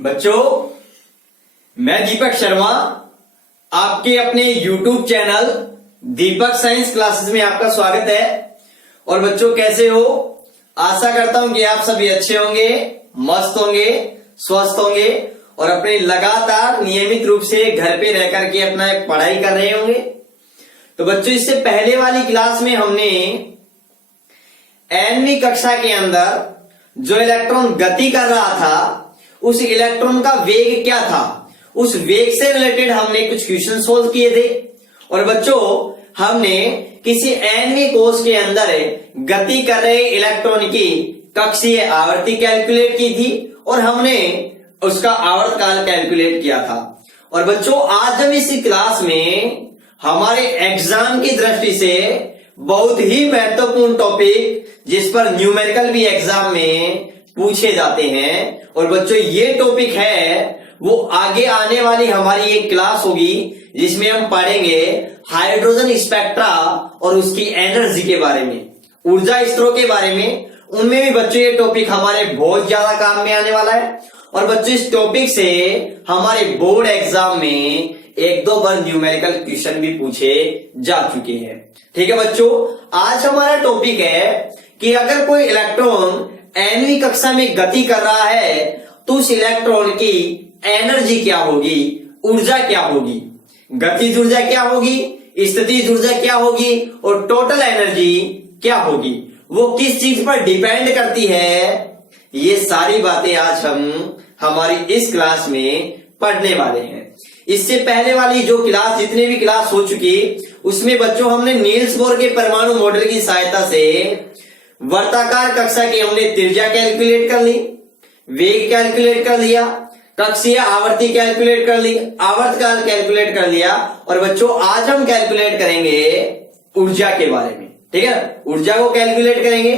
बच्चों, मैं दीपक शर्मा आपके अपने YouTube चैनल दीपक साइंस क्लासेस में आपका स्वागत है। और बच्चों, कैसे हो? आशा करता हूं कि आप सभी अच्छे होंगे, मस्त होंगे, स्वस्थ होंगे और अपने लगातार नियमित रूप से घर पे रह करके अपना पढ़ाई कर रहे होंगे। तो बच्चों, इससे पहले वाली क्लास में हमने 9वीं कक्षा के अंदर जो इलेक्ट्रॉन गति कर रहा था, उस इलेक्ट्रॉन का वेग क्या था, उस वेग से रिलेटेड हमने कुछ क्वेश्चन सोल्व किए थे। और बच्चों, हमने किसी 9वीं कोर्स के अंदर गति कर रहे इलेक्ट्रॉन की कक्षीय आवृत्ति कैलकुलेट की थी और हमने उसका आवर्तकाल कैलकुलेट किया था। और बच्चों, आज हम इस क्लास में हमारे एग्जाम की दृष्टि से बहुत ही महत्वपूर्ण टॉपिक, जिस पर न्यूमेरिकल भी एग्जाम में पूछे जाते हैं, और बच्चों ये टॉपिक है वो आगे आने वाली हमारी एक क्लास होगी जिसमें हम पढ़ेंगे हाइड्रोजन स्पेक्ट्रा और उसकी एनर्जी के बारे में, ऊर्जा स्तरों के बारे में। उनमें भी बच्चों ये टॉपिक हमारे बहुत ज्यादा काम में आने वाला है। और बच्चों, इस टॉपिक से हमारे बोर्ड एग्जाम में 1-2 बार न्यूमेरिकल क्वेश्चन भी पूछे जा चुके हैं। ठीक है बच्चों, आज हमारा टॉपिक है कि अगर कोई इलेक्ट्रॉन 9वीं कक्षा में गति कर रहा है तो उस इलेक्ट्रॉन की एनर्जी क्या होगी, ऊर्जा क्या होगी, गतिज ऊर्जा क्या होगी, स्थितिज ऊर्जा क्या होगी और टोटल एनर्जी क्या होगी, वो किस चीज पर डिपेंड करती है। ये सारी बातें आज हम हमारी इस क्लास में पढ़ने वाले हैं। इससे पहले वाली जो क्लास, जितने भी क्लास हो चुकी, उसमें बच्चों हमने नील्स बोर के परमाणु मॉडल की सहायता से वर्ताकार कक्षा की हमने त्रिज्या कैलकुलेट कर ली, वेग कैलकुलेट कर लिया, कक्षीय आवर्ती कैलकुलेट कर ली, आवर्तकाल कैलकुलेट कर लिया। और बच्चों, आज हम कैलकुलेट करेंगे ऊर्जा के बारे में। ठीक है, ऊर्जा को कैलकुलेट करेंगे।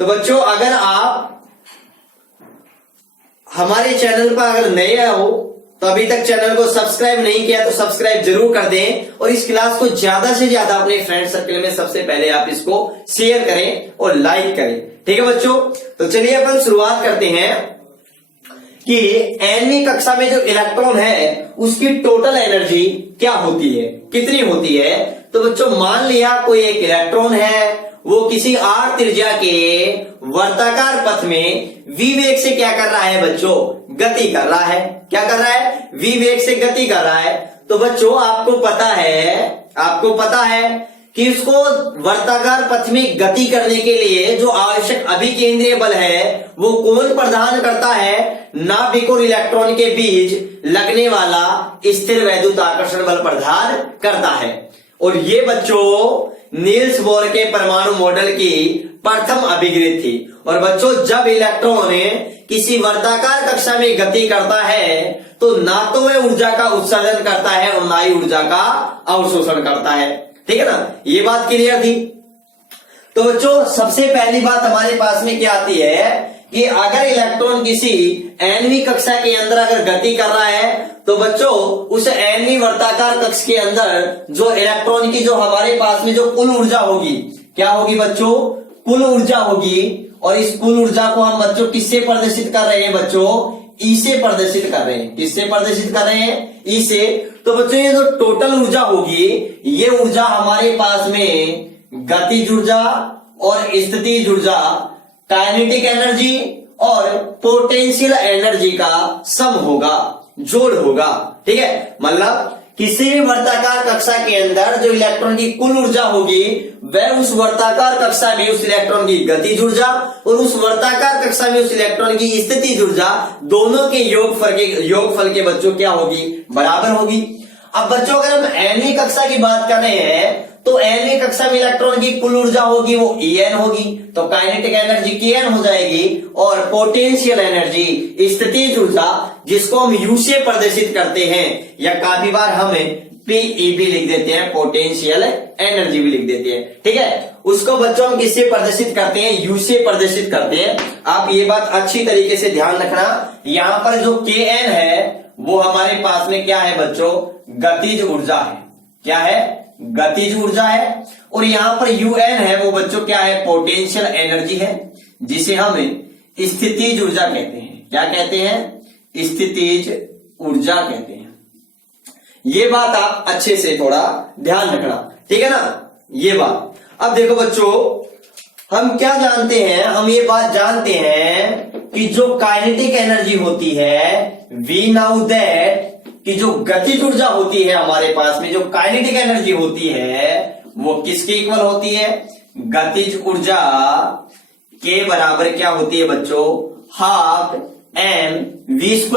तो बच्चों, अगर आप हमारे चैनल पर अगर नए हो तो अभी तक चैनल को सब्सक्राइब नहीं किया तो सब्सक्राइब जरूर कर दें और इस क्लास को ज्यादा से ज्यादा अपने फ्रेंड सर्कल में सबसे पहले आप इसको शेयर करें और लाइक करें। ठीक है बच्चों, तो चलिए अपन शुरुआत करते हैं कि 9वीं कक्षा में जो इलेक्ट्रॉन है उसकी टोटल एनर्जी क्या होती है, कितनी होती है। तो बच्चों, मान लिया कोई एक इलेक्ट्रॉन है, वो किसी r त्रिज्या के वर्ताकार पथ में v वेग से क्या कर रहा है बच्चों, गति कर रहा है। क्या कर रहा है? v वेग से गति कर रहा है। तो बच्चों, आपको पता है कि उसको वर्ताकार पथ में गति करने के लिए जो आवश्यक अभिकेंद्रीय बल है वो कौन प्रदान करता है? नाभिक और इलेक्ट्रॉन के बीच लगने वाला स्थिर वैद्युत आकर्षण बल प्रदान करता है। और ये बच्चों नील्स बोर के परमाणु मॉडल की प्रथम अभिक्रिया थी। और बच्चों, जब इलेक्ट्रॉन किसी वर्ताकार कक्षा में गति करता है तो ना तो वह ऊर्जा का उत्सर्जन करता है और ना ही ऊर्जा का अवशोषण करता है। ठीक है ना, ये बात क्लियर थी। तो बच्चों, सबसे पहली बात हमारे पास में क्या आती है कि अगर इलेक्ट्रॉन किसी 9वीं कक्षा के अंदर अगर गति कर रहा है तो बच्चों उस 9वीं वर्ताकार कक्ष के अंदर जो इलेक्ट्रॉन की जो हमारे पास में जो कुल ऊर्जा होगी, क्या होगी बच्चों? कुल ऊर्जा होगी। और इस कुल ऊर्जा को हम बच्चों किससे प्रदर्शित कर रहे हैं बच्चों? ई से प्रदर्शित कर रहे हैं। किससे प्रदर्शित कर रहे हैं? ई से। तो बच्चों, ये जो टोटल ऊर्जा होगी, ये ऊर्जा हमारे पास में गतिज ऊर्जा और स्थितिज ऊर्जा, काइनेटिक एनर्जी और पोटेंशियल एनर्जी का सम होगा, जोड़ होगा। ठीक है, मतलब किसी भी वर्ताकार कक्षा के अंदर जो इलेक्ट्रॉन की कुल ऊर्जा होगी वह उस वर्ताकार कक्षा में उस इलेक्ट्रॉन की गतिज ऊर्जा और उस वर्ताकार कक्षा में उस इलेक्ट्रॉन की स्थितिज ऊर्जा, दोनों के योगफल के बच्चों क्या होगी? बराबर होगी। अब बच्चों, अगर हम 9वीं कक्षा की बात कर रहे हैं तो 9वीं कक्षा में इलेक्ट्रॉन की कुल ऊर्जा होगी वो En होगी, तो काइनेटिक एनर्जी Kn हो जाएगी। और पोटेंशियल एनर्जी, स्थितिज ऊर्जा, जिसको हम U से प्रदर्शित करते हैं या काफी बार हम PeB लिख देते हैं, पोटेंशियल एनर्जी भी लिख देते हैं। ठीक है, उसको बच्चों हम किससे प्रदर्शित करते हैं? U से प्रदर्शित करते हैं। आप ये बात अच्छी तरीके से ध्यान रखना, यहां पर जो Kn है वो हमारे पास में क्या है बच्चों? गतिज ऊर्जा है। क्या है? गतिज ऊर्जा है। और यहां पर UN है वो बच्चों क्या है? पोटेंशियल एनर्जी है, जिसे हम स्थितिज ऊर्जा कहते हैं। क्या कहते हैं? स्थितिज ऊर्जा कहते हैं। ये बात आप अच्छे से थोड़ा ध्यान रखना, ठीक है ना, ये बात। अब देखो बच्चों, हम क्या जानते हैं, हम ये बात जानते हैं कि जो काइनेटिक एनर्जी होती है, वी नाउ दैट, कि जो गतिज ऊर्जा होती है हमारे पास में, जो काइनेटिक एनर्जी होती है वो किसके इक्वल होती है, गतिज ऊर्जा के बराबर क्या होती है बच्चों, हाफ mv²।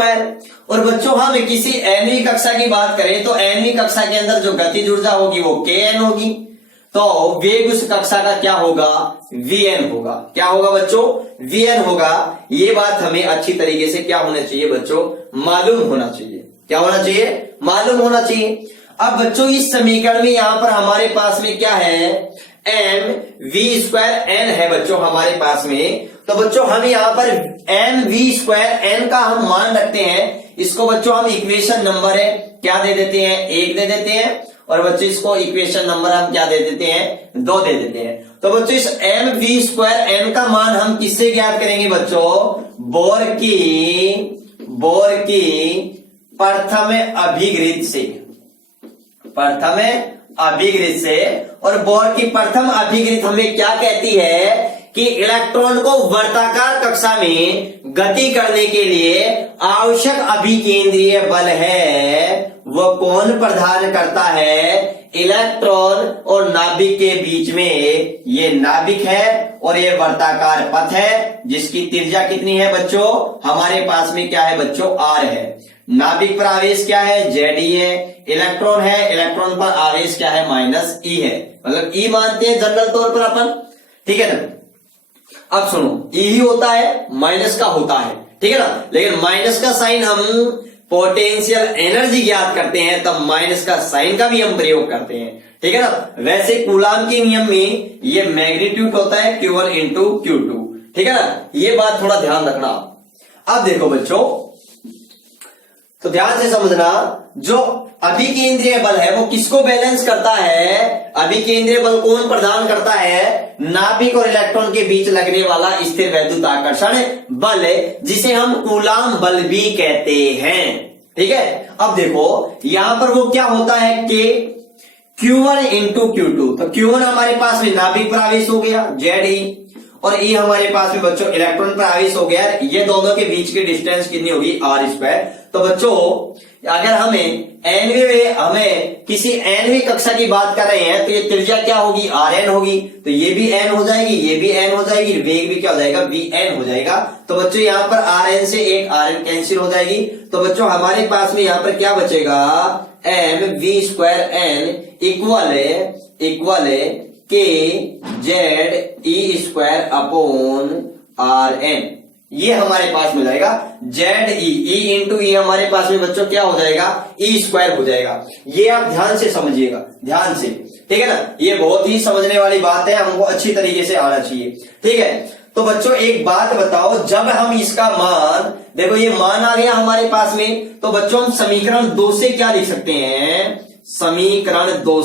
और बच्चों हम किसी nवीं कक्षा की बात करें तो nवीं कक्षा के अंदर जो गतिज ऊर्जा होगी वो kn होगी, तो वेग उस कक्षा का क्या होगा, vn होगा। क्या होगा बच्चों, vn होगा। ये बात हमें अच्छी तरीके से क्या होना चाहिए बच्चों, मालूम होना चाहिए। क्या होना चाहिए, मालूम होना चाहिए। अब बच्चों इस समीकरण में यहां पर हमारे पास में क्या है, mv²n है बच्चों हमारे पास में। तो बच्चों हम यहां पर mv²n का हम मान रखते हैं, इसको बच्चों हम इक्वेशन नंबर है क्या दे देते हैं, 1 दे देते हैं, और बच्चों इसको इक्वेशन नंबर हम क्या दे देते हैं, 2 दे देते हैं। तो बच्चों इस mv²n का मान हम किससे ज्ञात करेंगे बच्चों, बोर की प्रथम अभिगृत से, प्रथम अभिगृत से। और बोर की प्रथम अभिगृत हमें क्या कहती है कि इलेक्ट्रॉन को वर्ताकार कक्षा में गति करने के लिए आवश्यक अभिकेंद्रीय बल है, वो कौन प्रदान करता है, इलेक्ट्रॉन और नाभिक के बीच में ये नाभिक है और ये वर्ताकार पथ है, जिसकी त्रिज्या कितनी है बच्चों, हमारे पास में क्या है बच्चों, r है। नाभिक पर आवेश क्या है, Ze है। इलेक्ट्रॉन है, इलेक्ट्रॉन पर आवेश क्या है, -e है, मतलब E मानते हैं जनरल तौर पर अपन, ठीक है ना। अब सुनो, E ही होता है, माइनस का होता है, ठीक है ना, लेकिन माइनस का साइन हम पोटेंशियल एनर्जी ज्ञात करते हैं तब माइनस का साइन का भी हम प्रयोग करते हैं, ठीक है ना। वैसे कूलाम के नियम में ये मैग्नीट्यूड होता है Q1 इंटू Q2, ठीक है ना, ये बात थोड़ा ध्यान रखना। अब देखो बच्चों, तो ध्यान से समझना, जो अभिकेंद्रीय बल है वो किसको बैलेंस करता है, अभिकेंद्रीय बल कौन प्रदान करता है, नाभिक और इलेक्ट्रॉन के बीच लगने वाला स्थिर वैद्युत आकर्षण बल, जिसे हम कूलाम बल भी कहते हैं, ठीक है। अब देखो यहां पर वो क्या होता है कि Q1 इंटू Q2, तो Q1 हमारे पास में नाभिक पर आवेश हो गया Ze, और E हमारे पास में बच्चों इलेक्ट्रॉन पर आवेश हो गया, ये दोनों के बीच की डिस्टेंस कितनी होगी, r²। तो बच्चों अगर हमें किसी nवीं कक्षा की बात कर रहे हैं तो ये त्रिज्या क्या होगी, Rn होगी, तो ये भी n हो जाएगी, ये भी n हो जाएगी, वेग भी क्या हो जाएगा, Vn हो जाएगा। तो बच्चों यहाँ पर Rn से एक Rn कैंसिल हो जाएगी, तो बच्चों हमारे पास में यहाँ पर क्या बचेगा, mv²n इक्वल kZe²/Rn, ये हमारे पास में जाएगा Ze, इंटू ई हमारे पास में बच्चों क्या हो जाएगा, E² हो जाएगा। ये आप ध्यान से समझिएगा, ध्यान से, ठीक है ना, ये बहुत ही समझने वाली बात है, हमको अच्छी तरीके से आना चाहिए, ठीक है। तो बच्चों एक बात बताओ, जब हम इसका मान, देखो ये मान आ गया हमारे पास में, तो बच्चों हम समीकरण 2 से क्या लिख सकते हैं, समीकरण 2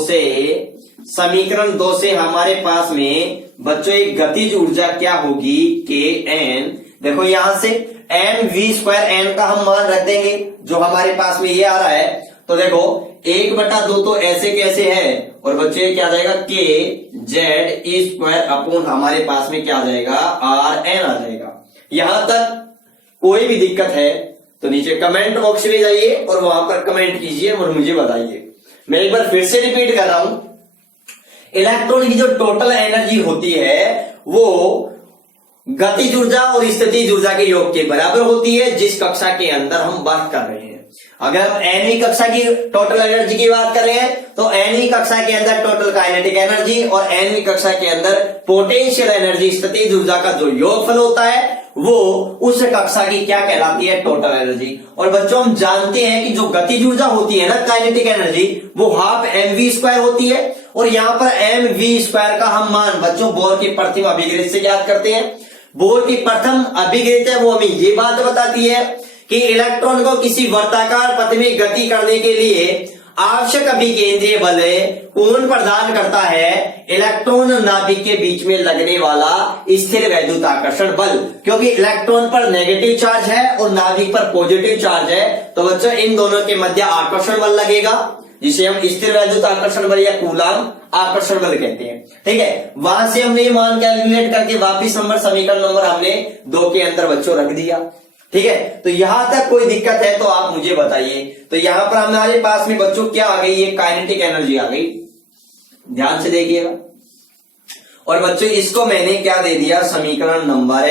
से हमारे पास में बच्चों एक गतिज ऊर्जा क्या होगी, Kn। देखो यहां से mv²n का हम मान रख देंगे, जो हमारे पास में ये आ रहा है, तो देखो 1/2 तो ऐसे कैसे है, और बच्चों ये क्या आ जाएगा, kZe² हमारे पास में क्या आ जाएगा, Rn आ जाएगा। यहां तक कोई भी दिक्कत है तो नीचे कमेंट बॉक्स में जाइए और वहां पर कमेंट कीजिए और मुझे बताइए। मैं एक बार फिर से रिपीट कर रहा हूं, इलेक्ट्रॉन की जो टोटल एनर्जी होती है वो गतिज ऊर्जा और स्थितिज ऊर्जा के योग के बराबर होती है, जिस कक्षा के अंदर हम बात कर रहे हैं। अगर हम nवीं कक्षा की टोटल एनर्जी की बात कर रहे हैं तो nवीं कक्षा के अंदर टोटल काइनेटिक एनर्जी और nवीं कक्षा के अंदर पोटेंशियल एनर्जी, स्थितिज ऊर्जा का जो योगफल होता है वो उस कक्षा की क्या कहलाती है, टोटल एनर्जी। और बच्चों हम जानते हैं कि जो गतिज ऊर्जा होती है ना, काइनेटिक एनर्जी, वो हाफ mv² होती है, और यहां पर mv² का हम मान बच्चों बोर की प्रथम अभिगृत से ज्ञात करते हैं। बोर की प्रथम अभिगृत है वो हमें ये बात बताती है कि इलेक्ट्रॉन को किसी वर्ताकार पथ में गति करने के लिए आवश्यक अभिकेंद्रीय बल कौन प्रदान करता है? इलेक्ट्रॉन और नाभिक के बीच में लगने वाला स्थिर वैद्युत आकर्षण बल। क्योंकि इलेक्ट्रॉन पर नेगेटिव चार्ज है और नाभिक पर पॉजिटिव चार्ज है, तो बच्चों इन दोनों के मध्य आकर्षण बल लगेगा, जिसे हम स्थिर वैद्युत आकर्षण बल या कूलाम आकर्षण बल कहते हैं। ठीक है, वहां से हमने मान कैलकुलेट करके वापिस समीकरण नंबर हमने 2 के अंदर बच्चों रख दिया। ठीक है, तो यहां तक कोई दिक्कत है तो आप मुझे बताइए। तो यहां पर हमारे पास में बच्चों क्या आ गई? ये काइनेटिक एनर्जी आ गई, ध्यान से देखिएगा। और बच्चों इसको मैंने क्या दे दिया? समीकरण नंबर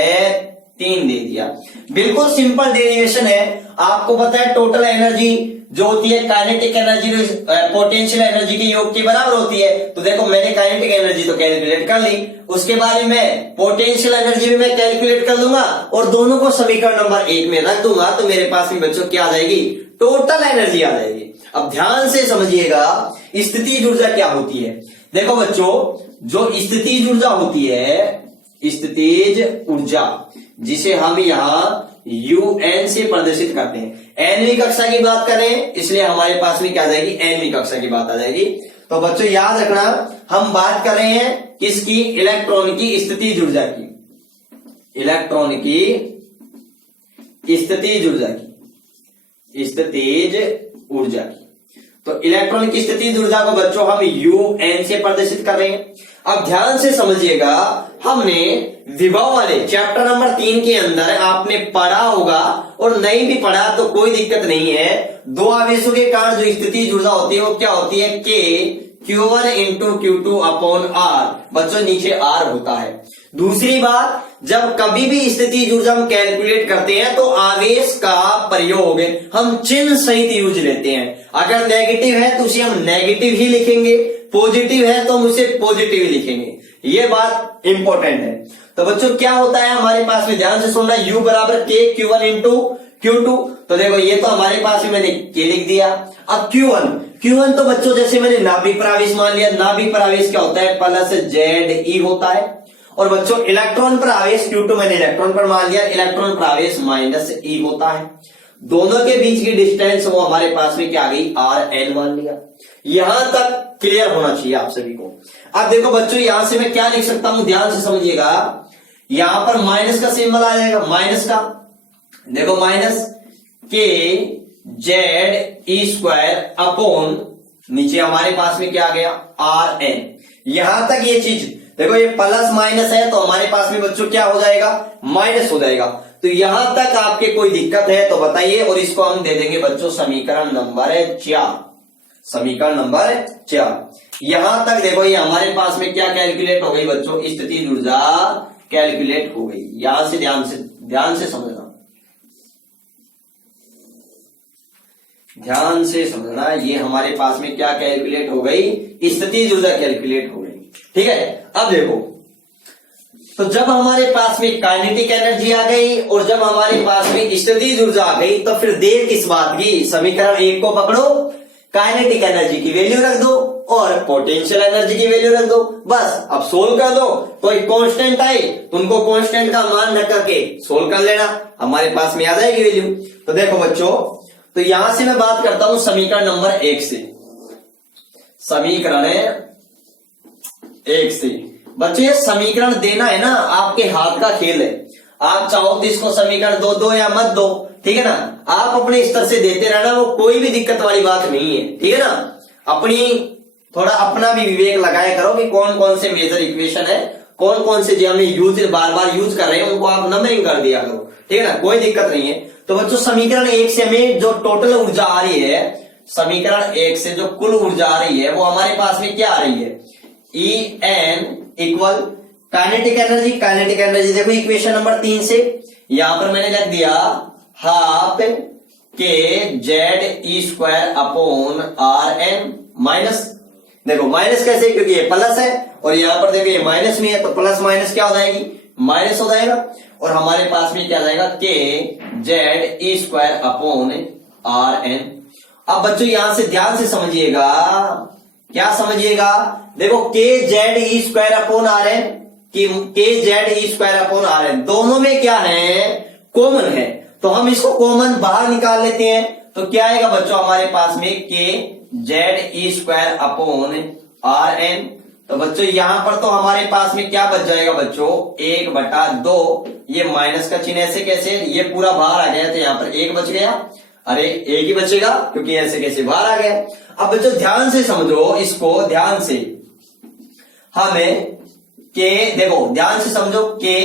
3 दे दिया। बिल्कुल सिंपल डेरिवेशन है। आपको पता है टोटल एनर्जी जो होती है काइनेटिक एनर्जी पोटेंशियल एनर्जी के योग के बराबर होती है। तो देखो मैंने काइनेटिक एनर्जी तो कैलकुलेट कर ली, उसके बाद में पोटेंशियल एनर्जी भी मैं कैलकुलेट कर लूंगा और दोनों को समीकरण नंबर 1 में रख दूंगा, तो मेरे पास में बच्चों क्या आ जाएगी? टोटल एनर्जी आ जाएगी। अब ध्यान से समझिएगा स्थितिज ऊर्जा क्या होती है। देखो बच्चों, जो स्थितिज ऊर्जा होती है, स्थितिज ऊर्जा जिसे हम यहां UN से प्रदर्शित करते हैं। nवीं कक्षा की बात करें इसलिए हमारे पास में क्या आ जाएगी? nवीं कक्षा की बात आ जाएगी। तो बच्चों याद रखना, हम बात कर रहे हैं किसकी? इलेक्ट्रॉन की स्थितिज ऊर्जा की, इलेक्ट्रॉन की स्थितिज ऊर्जा की, स्थितिज ऊर्जा की। तो इलेक्ट्रॉन की स्थितिज ऊर्जा को बच्चों हम UN से प्रदर्शित कर रहे हैं। अब ध्यान से समझिएगा, हमने विभव वाले चैप्टर नंबर 3 के अंदर आपने पढ़ा होगा और नहीं भी पढ़ा तो कोई दिक्कत नहीं है। दो आवेशों के कारण जो स्थितिज ऊर्जा होती है वो क्या होती है? K Q1 into Q2 upon R। बच्चों नीचे R होता है। दूसरी बात, जब कभी भी स्थितिज ऊर्जा हम कैलकुलेट करते हैं तो आवेश का प्रयोग हम चिन्ह सहित यूज लेते हैं। अगर नेगेटिव है तो उसे हम नेगेटिव ही लिखेंगे, पॉजिटिव है तो हम उसे पॉजिटिव ही लिखेंगे। ये बात इंपॉर्टेंट है। तो बच्चों क्या होता है हमारे पास में? ध्यान से सुनना, U बराबर K Q1 इंटू Q2। तो देखो ये तो हमारे पास में मैंने K लिख दिया। अब Q1 तो बच्चों जैसे मैंने नाभिक प्रवेश मान लिया। नाभिक प्रवेश क्या होता है? प्लस ZE होता है। और बच्चों इलेक्ट्रॉन पर आवेश Q2 मैंने इलेक्ट्रॉन पर मान लिया, इलेक्ट्रॉन पर आवेश माइनस E होता है। दोनों के बीच की डिस्टेंस वो हमारे पास में क्या आ गई? RN मान लिया। यहां तक क्लियर होना चाहिए आप सभी को। अब देखो बच्चों यहां से मैं क्या लिख सकता हूं? ध्यान से समझिएगा, यहां पर माइनस का सिंबल आ जाएगा, माइनस का। देखो माइनस KZE² अपॉन नीचे हमारे पास में क्या आ गया? RN। यहां तक ये चीज देखो, ये प्लस माइनस है तो हमारे पास में बच्चों क्या हो जाएगा? माइनस हो जाएगा। तो यहां तक आपके कोई दिक्कत है तो बताइए, और इसको हम दे देंगे बच्चों समीकरण नंबर 4। समीकरण नंबर 4। यहां तक देखो ये हमारे पास में क्या कैलकुलेट हो गई बच्चों? स्थितिज ऊर्जा कैलकुलेट हो गई। यहां से ध्यान से समझना, ध्यान से समझना, ये हमारे पास में क्या कैलकुलेट हो गई? स्थितिज ऊर्जा कैलकुलेट हो गई। ठीक है, अब देखो, तो जब हमारे पास में काइनेटिक एनर्जी आ गई और जब हमारे पास में स्थितिज ऊर्जा आ गई, तो फिर देर किस बात की? समीकरण 1 को पकड़ो, काइनेटिक एनर्जी की वैल्यू रख दो और पोटेंशियल एनर्जी की वैल्यू रख दो, बस। अब सोल्व कर दो, कोई कांस्टेंट आए तो उनको कांस्टेंट का मान रख करके सोल्व कर लेना, हमारे पास में आ जाएगी वैल्यू। तो देखो बच्चों, तो यहां से मैं बात करता हूं समीकरण नंबर 1 से। समीकरण 1 से बच्चों ये समीकरण देना है ना आपके हाथ का खेल है। आप चाहो तो इसको समीकरण दो या मत दो, ठीक है ना, आप अपने स्तर से देते रहना, वो कोई भी दिक्कत वाली बात नहीं है। ठीक है ना, अपनी थोड़ा अपना भी विवेक लगाया करो कि कौन कौन से मेजर इक्वेशन है, कौन कौन से जो हमें बार बार यूज कर रहे हैं उनको आप नंबरिंग कर दिया करो। ठीक है ना, कोई दिक्कत नहीं है। तो बच्चों समीकरण 1 से हमें जो टोटल ऊर्जा आ रही है, समीकरण 1 से जो कुल ऊर्जा आ रही है वो हमारे पास में क्या आ रही है? En equal kinetic energy. Kinetic energy देखो इक्वेशन नंबर 3 से, यहां पर मैंने लिख दिया half KZE² upon RN minus, देखो माइनस कैसे? क्योंकि ये प्लस है और यहां पर देखो ये माइनस में है, तो प्लस माइनस क्या हो जाएगी? माइनस हो जाएगा। और हमारे पास में क्या आ जाएगा? KZE² upon RN। अब बच्चों यहां से ध्यान से समझिएगा, क्या समझिएगा? देखो KZE² upon RN, KZE² upon RN दोनों में क्या है? कॉमन है। तो हम इसको कॉमन बाहर निकाल लेते हैं, तो क्या आएगा बच्चों हमारे पास में? K Z E square upon R N. तो बच्चों यहां पर तो हमारे पास में क्या बच जाएगा बच्चों, 1/2। ये माइनस का चिन्ह ऐसे कैसे, ये पूरा बाहर आ गया तो यहाँ पर 1 बच गया। अरे 1 ही बचेगा क्योंकि ऐसे कैसे बाहर आ गया। अब बच्चों ध्यान से समझो इसको, ध्यान से हमें के, देखो ध्यान से समझो, K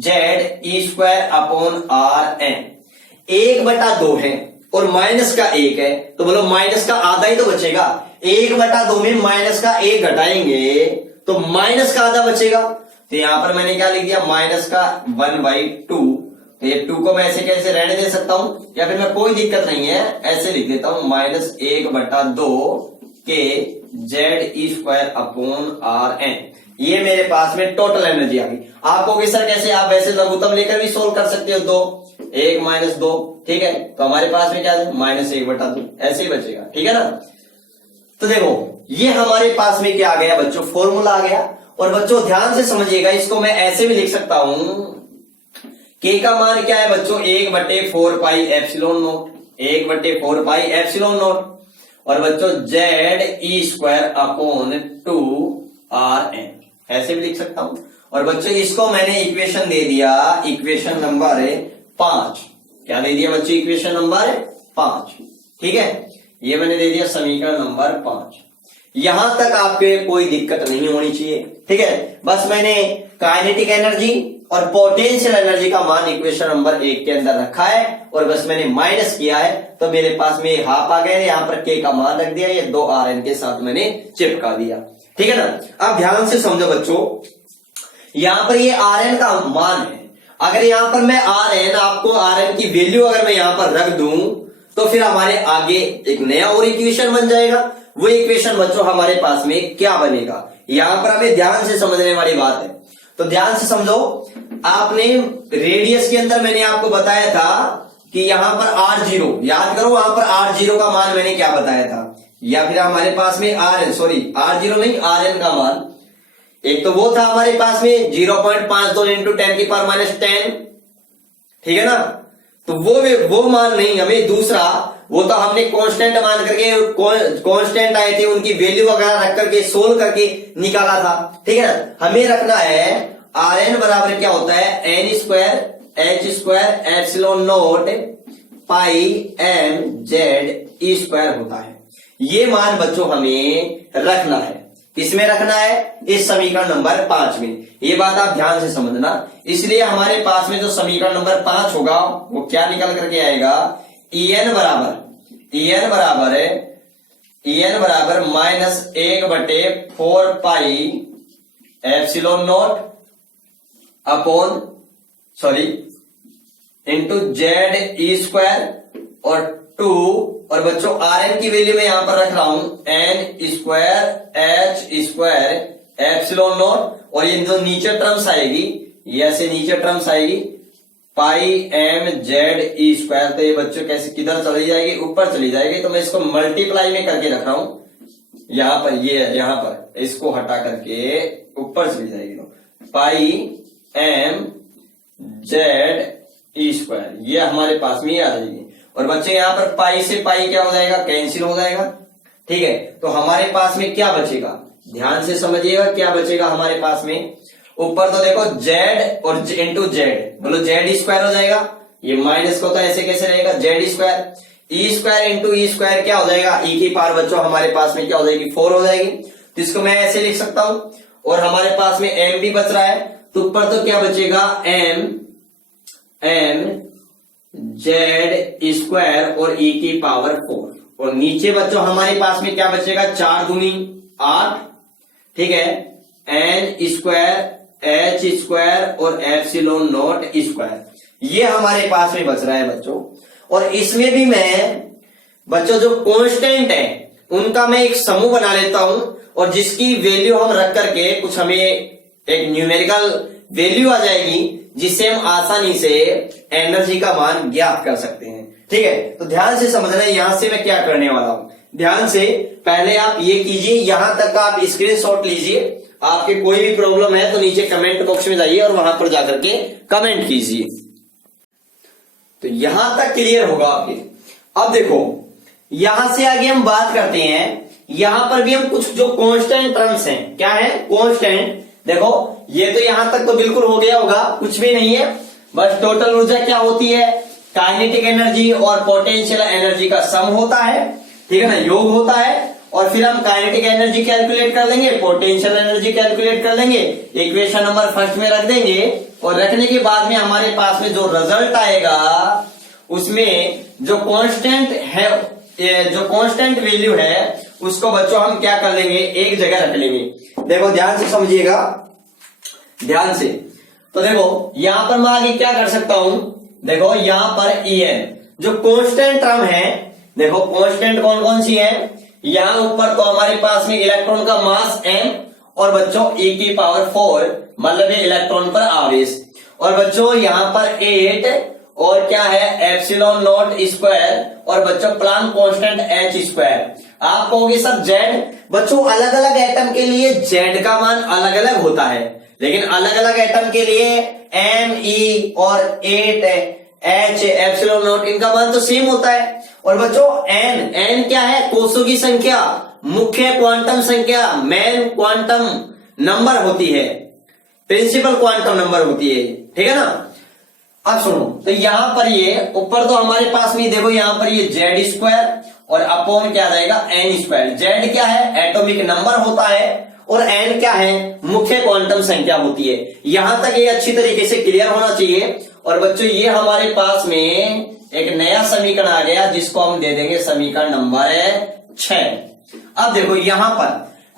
Z E square upon R N 1/2 है और माइनस का 1 है, तो बोलो माइनस का आधा ही तो बचेगा। 1/2 में माइनस का 1 घटाएंगे तो माइनस का आधा बचेगा। तो यहां पर मैंने क्या लिख दिया, माइनस का 1/2। तो ये 2 को मैं ऐसे कैसे रहने दे सकता हूं, या फिर मैं कोई दिक्कत नहीं है ऐसे लिख देता हूं, -1/2 K Z E square upon R N. ये मेरे पास में टोटल एनर्जी आ गई। आप कहोगे सर कैसे, आप वैसे लघुत्तम लेकर भी सोल्व कर सकते हो, 2 1 - 2, ठीक है। तो हमारे पास में क्या है, -1/2 ऐसे ही बचेगा, ठीक है ना। तो देखो ये हमारे पास में क्या आ गया बच्चों, फॉर्मूला आ गया। और बच्चों ध्यान से समझिएगा, इसको मैं ऐसे भी लिख सकता हूं, के का मान क्या है बच्चों, 1/4 pi epsilon naught, 1/4 pi epsilon naught. और बच्चों Z E square upon 2 R N, ऐसे भी लिख सकता हूं। और बच्चों इसको मैंने इक्वेशन दे दिया, इक्वेशन नंबर 5। क्या दे दिया बच्चों, इक्वेशन नंबर 5, ठीक है। ये मैंने दे दिया समीकरण नंबर 5। यहां तक आपके कोई दिक्कत नहीं होनी चाहिए, ठीक है। बस मैंने काइनेटिक एनर्जी और पोटेंशियल एनर्जी का मान इक्वेशन नंबर 1 के अंदर रखा है और बस मैंने माइनस किया है, तो मेरे पास में हाफ आ गया। यहां पर के का मान रख दिया, ये 2 आर एन के साथ मैंने चिपका दिया, ठीक है ना। अब ध्यान से समझो बच्चों, यहां पर ये आर एन का मान है। अगर यहां पर मैं आर एन, आपको आर एन की वैल्यू अगर मैं यहां पर रख दूं तो फिर हमारे आगे एक नया और इक्वेशन बन जाएगा। वो इक्वेशन बच्चों हमारे पास में क्या बनेगा, यहां पर हमें ध्यान से समझने वाली बात है। तो ध्यान से समझो, आपने रेडियस के अंदर मैंने आपको बताया था कि यहां पर R0, याद करो वहां पर R0 का मान मैंने क्या बताया था, या फिर हमारे पास में R0 नहीं Rn का मान, एक तो वो था हमारे पास में 0.52 × 10⁻⁻10, ठीक है ना। तो वो मान नहीं, हमें दूसरा, वो तो हमने कांस्टेंट मान करके, कांस्टेंट आए थे उनकी वैल्यू वगैरह रख करके सोल्व करके निकाला था, ठीक है ना। हमें रखना है Rn बराबर क्या होता है, n² H² ε0 पाई m z e² होता है। ये मान बच्चों हमें रखना है, किसमें रखना है, इस समीकरण नंबर 5 में। ये बात आप ध्यान से समझना। इसलिए हमारे पास में जो समीकरण नंबर 5 होगा वो क्या निकल करके आएगा, En बराबर -1/4 pi epsilon not upon into Z E square और 2, और बच्चों आर एन की वैल्यू मैं यहां पर रख रहा हूं n² H² एप्सिलॉन नॉट, और ये जो नीचे टर्म्स आएगी, ये ऐसे नीचे टर्म्स आएगी पाई m z e²। तो ये बच्चों कैसे किधर चली जाएगी, ऊपर चली जाएगी। तो मैं इसको मल्टीप्लाई में करके रख रहा हूं यहां पर, ये यहां पर इसको हटा करके ऊपर चली जाएगी। तो पाई m z e², ये हमारे पास में आ जाएगी। और बच्चे यहां पर पाई से पाई क्या हो जाएगा, कैंसिल हो जाएगा, ठीक है। तो हमारे पास में क्या बचेगा, ध्यान से समझिएगा क्या बचेगा हमारे पास में। ऊपर तो देखो z और इंटू जेड, बोलो z² हो जाएगा, ये माइनस को तो ऐसे कैसे रहेगा, z² e² इंटू e² क्या हो जाएगा, e की पावर बच्चों हमारे पास में क्या हो जाएगी, 4 हो जाएगी। तो इसको मैं ऐसे लिख सकता हूं। और हमारे पास में m भी बच रहा है, तो ऊपर तो क्या बचेगा, m z² और e की पावर 4, और नीचे बच्चों हमारे पास में क्या बचेगा, 4 दूनी 8, ठीक है, n² H² और एप्सिलॉन नॉट E², ये हमारे पास में बच रहा है बच्चों। और इसमें भी मैं बच्चों जो कांस्टेंट है उनका मैं एक समूह बना लेता हूं, और जिसकी वैल्यू हम रख करके कुछ हमें एक न्यूमेरिकल वैल्यू आ जाएगी, जिससे हम आसानी से एनर्जी का मान ज्ञात कर सकते हैं, ठीक है। तो ध्यान से समझना, यहां से मैं क्या करने वाला हूं, ध्यान से पहले आप ये कीजिए, यहां तक आप स्क्रीनशॉट लीजिए। आपके कोई भी प्रॉब्लम है तो नीचे कमेंट बॉक्स में जाइए और वहां पर जाकर के कमेंट कीजिए। तो यहां तक क्लियर होगा आपके। अब देखो यहां से आगे हम बात करते हैं, यहां पर भी हम कुछ जो कांस्टेंट टर्म्स हैं, क्या है कांस्टेंट। देखो ये तो यहां तक तो बिल्कुल हो गया होगा, कुछ भी नहीं है, बस टोटल ऊर्जा क्या होती है, काइनेटिक एनर्जी और पोटेंशियल एनर्जी का सम होता है, ठीक है ना, योग होता है। और फिर हम काइनेटिक एनर्जी कैलकुलेट कर लेंगे, पोटेंशियल एनर्जी कैलकुलेट कर लेंगे, इक्वेशन नंबर फर्स्ट में रख देंगे, और रखने के बाद में हमारे पास में जो रिजल्ट आएगा उसमें जो कांस्टेंट है, जो कांस्टेंट वैल्यू है उसको बच्चों हम क्या कर लेंगे, एक जगह रख लेंगे। देखो ध्यान से समझिएगा, ध्यान से। तो देखो यहां पर मैं आगे क्या कर सकता हूं, देखो यहां पर En जो कांस्टेंट टर्म है, देखो कांस्टेंट कौन कौन सी है, यहां ऊपर तो हमारे पास में इलेक्ट्रॉन का मास m और बच्चों e की पावर 4 मतलब ये इलेक्ट्रॉन पर आवेश, और बच्चों यहां पर 8 और क्या है एप्सिलॉन नॉट स्क्वायर, और बच्चों प्लांक कांस्टेंट h स्क्वायर। आप कहोगे सर जेड, बच्चों अलग अलग एटम के लिए जेड का मान अलग अलग होता है, लेकिन अलग अलग एटम के लिए m e और 8 h एप्सिलॉन नॉट इनका मान तो सेम होता है। और बच्चों n क्या है, कोषों की संख्या, मुख्य क्वांटम संख्या, मेन क्वांटम नंबर होती है, प्रिंसिपल क्वांटम नंबर होती है, ठीक है ना। अब सुनो, तो यहां पर ये ऊपर तो हमारे पास में देखो यहां पर ये जेड स्क्वायर और अपॉन क्या जाएगा एन स्क्वायर। जेड क्या है, एटॉमिक नंबर होता है, और एन क्या है, मुख्य क्वांटम संख्या होती है। यहां तक ये अच्छी तरीके से क्लियर होना चाहिए। और बच्चों ये हमारे पास में एक नया समीकरण आ गया जिसको हम दे देंगे समीकरण नंबर 6। अब देखो यहां पर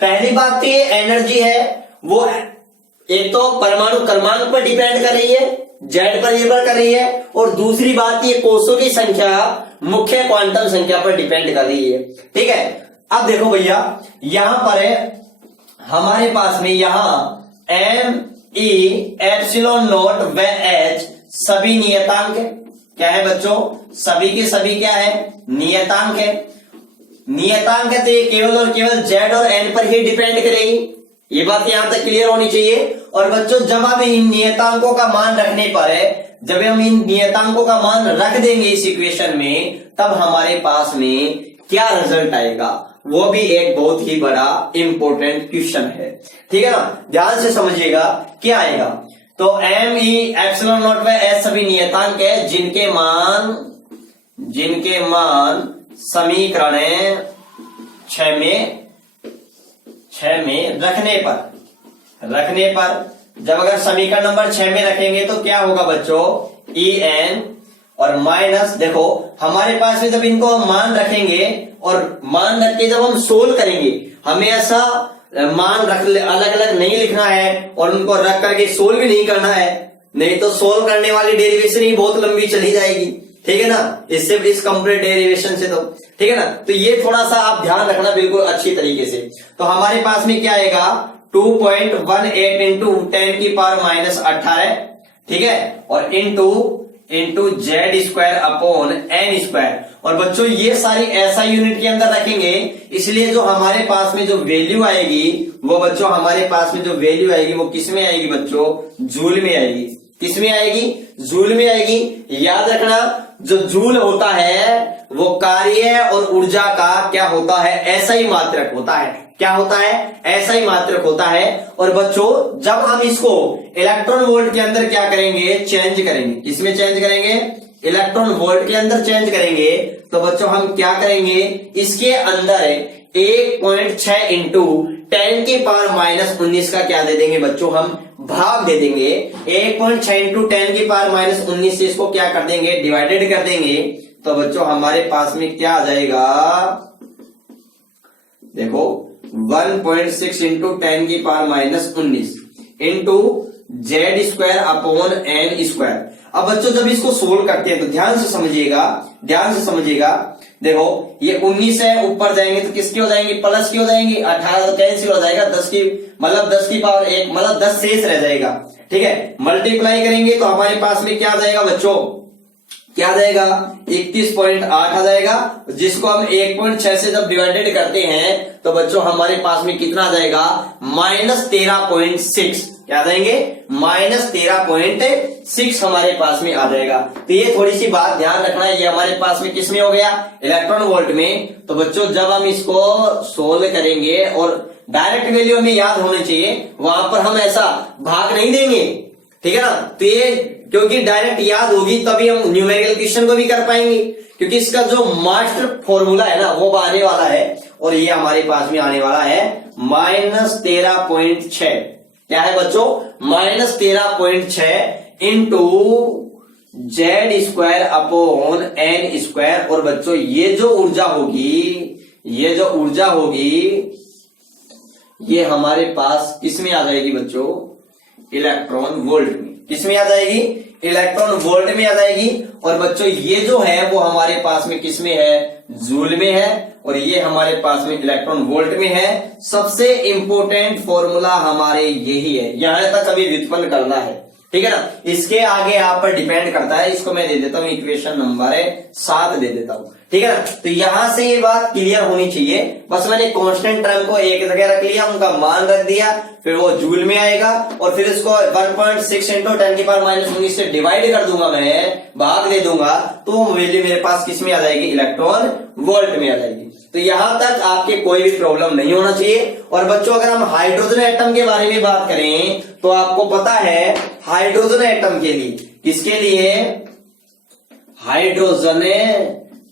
पहली बात तो ये एनर्जी है वो एक तो परमाणु क्रमांक पर डिपेंड कर रही है, जेड पर निर्भर कर रही है, और दूसरी बात ये कोषों की संख्या मुख्य क्वांटम संख्या पर डिपेंड कर रही है, ठीक है। अब देखो भैया यहां पर है हमारे पास में यहां एम ई एप्सिलॉन नॉट व एच सभी नियतांक है। क्या है बच्चों, सभी के सभी क्या है, नियतांक है। नियतांक है तो ये केवल और केवल जेड और एन पर ही डिपेंड करेगी, ये बात यहां तक क्लियर होनी चाहिए। और बच्चों जब हम इन नियतांकों का मान रखने पर है, जब हम इन नियतांकों का मान रख देंगे इस इक्वेशन में, तब हमारे पास में क्या रिजल्ट आएगा, वो भी एक बहुत ही बड़ा इंपॉर्टेंट क्वेश्चन है, ठीक है ना। ध्यान से समझिएगा क्या आएगा। तो एम ई एप्सिलॉन नॉट व एच सभी नियतांक है जिनके मान समीकरण 6 में रखने पर जब अगर समीकरण नंबर 6 में रखेंगे तो क्या होगा बच्चों, ई एन और माइनस, देखो हमारे पास में जब इनको हम मान रखेंगे और मान रख के जब हम सोल्व करेंगे, हमें ऐसा मान रख अलग अलग नहीं लिखना है और उनको रख करके सोल्व भी नहीं करना है, नहीं तो सोल्व करने वाली डेरिवेशन ही बहुत लंबी चली जाएगी, ठीक है ना, इससे इस कंप्लीट डेरिवेशन से, तो ठीक है ना। तो ये थोड़ा सा आप ध्यान रखना बिल्कुल अच्छी तरीके से। तो हमारे पास में क्या आएगा 2.18 इंटू 10 की पावर माइनस 18, ठीक है, और into Z square upon N square. और बच्चों ये सारी एसआई यूनिट के अंदर रखेंगे, इसलिए जो हमारे पास में जो वैल्यू आएगी वो बच्चों हमारे पास में जो वैल्यू आएगी वो किस में आएगी बच्चों, जूल में आएगी। किस में आएगी, जूल में आएगी। याद रखना जो जूल होता है वो कार्य और ऊर्जा का क्या होता है, एसआई मात्रक होता है। क्या होता है, एसआई मात्रक होता है। और बच्चों जब हम इसको इलेक्ट्रॉन वोल्ट के अंदर क्या करेंगे, चेंज करेंगे, इसमें चेंज करेंगे, इलेक्ट्रॉन वोल्ट के अंदर चेंज करेंगे, तो बच्चों हम क्या करेंगे, इसके अंदर 1.6 इंटू 10 की पावर माइनस 19 का क्या दे देंगे बच्चों, हम भाग दे देंगे। 1.6 इंटू 10 की पावर माइनस 19 से इसको क्या कर देंगे, डिवाइडेड कर देंगे। तो बच्चों हमारे पास में क्या आ जाएगा, देखो 1.6 इंटू 10 की power minus 19 into Z square upon N square. अब बच्चों जब इसको सोल्व करते हैं तो ध्यान से समझिएगा, देखो ये 19 है, ऊपर जाएंगे तो किसकी हो जाएंगे, प्लस की हो जाएंगी, 18 कैंसिल हो जाएगा, 10 की मतलब 10 की पावर 1 मतलब 10 शेष रह जाएगा, ठीक है। मल्टीप्लाई करेंगे तो हमारे पास में क्या आ जाएगा बच्चों, क्या आ जाएगा 31.8 आ जाएगा, जिसको हम 1.6 से जब डिवाइडेड करते हैं तो बच्चों हमारे पास में कितना आ जाएगा -13.6। क्या आ जाएंगे -13.6 हमारे पास में आ जाएगा। तो ये थोड़ी सी बात ध्यान रखना है, ये हमारे पास में किस में हो गया इलेक्ट्रॉन वोल्ट में। तो बच्चों जब हम इसको सोल्व करेंगे और डायरेक्ट वैल्यू हमें याद होनी चाहिए, वहां पर हम ऐसा भाग नहीं देंगे, ठीक है ना। तो ये क्योंकि डायरेक्ट याद होगी तभी हम न्यूमेरिकल क्वेश्चन को भी कर पाएंगे, क्योंकि इसका जो मास्टर फॉर्मूला है ना वो आने वाला है, और ये हमारे पास में आने वाला है -13.6। क्या है बच्चों -13.6 इंटू Z² अपॉन N²। और बच्चों ये जो ऊर्जा होगी ये हमारे पास किसमें आ जाएगी बच्चों इलेक्ट्रॉन वोल्ट में। किसमें आ जाएगी इलेक्ट्रॉन वोल्ट में आ जाएगी। और बच्चों ये जो है वो हमारे पास में किसमें है जूल में है, और ये हमारे पास में इलेक्ट्रॉन वोल्ट में है। सबसे इंपॉर्टेंट फॉर्मूला हमारे यही है, यहां तक अभी व्युत्पन्न करना है, ठीक है ना। इसके आगे आप पर डिपेंड करता है, इसको मैं दे देता हूं इक्वेशन नंबर 7 दे देता हूं, ठीक है ना। तो यहां से ये बात क्लियर होनी चाहिए। बस मैंने कांस्टेंट टर्म को एक जगह रख लिया, उनका मान रख दिया, फिर वो जूल में आएगा, और फिर इसको 1.6 इंटू 10⁻⁻19 से डिवाइड कर दूंगा, मैं भाग दे दूंगा, तो वैल्यू मेरे पास किसमें आ जाएगी इलेक्ट्रॉन वोल्ट में आ जाएगी। तो यहां तक आपके कोई भी प्रॉब्लम नहीं होना चाहिए। और बच्चों अगर हम हाइड्रोजन एटम के बारे में बात करें तो आपको पता है हाइड्रोजन एटम के लिए, किसके लिए हाइड्रोजन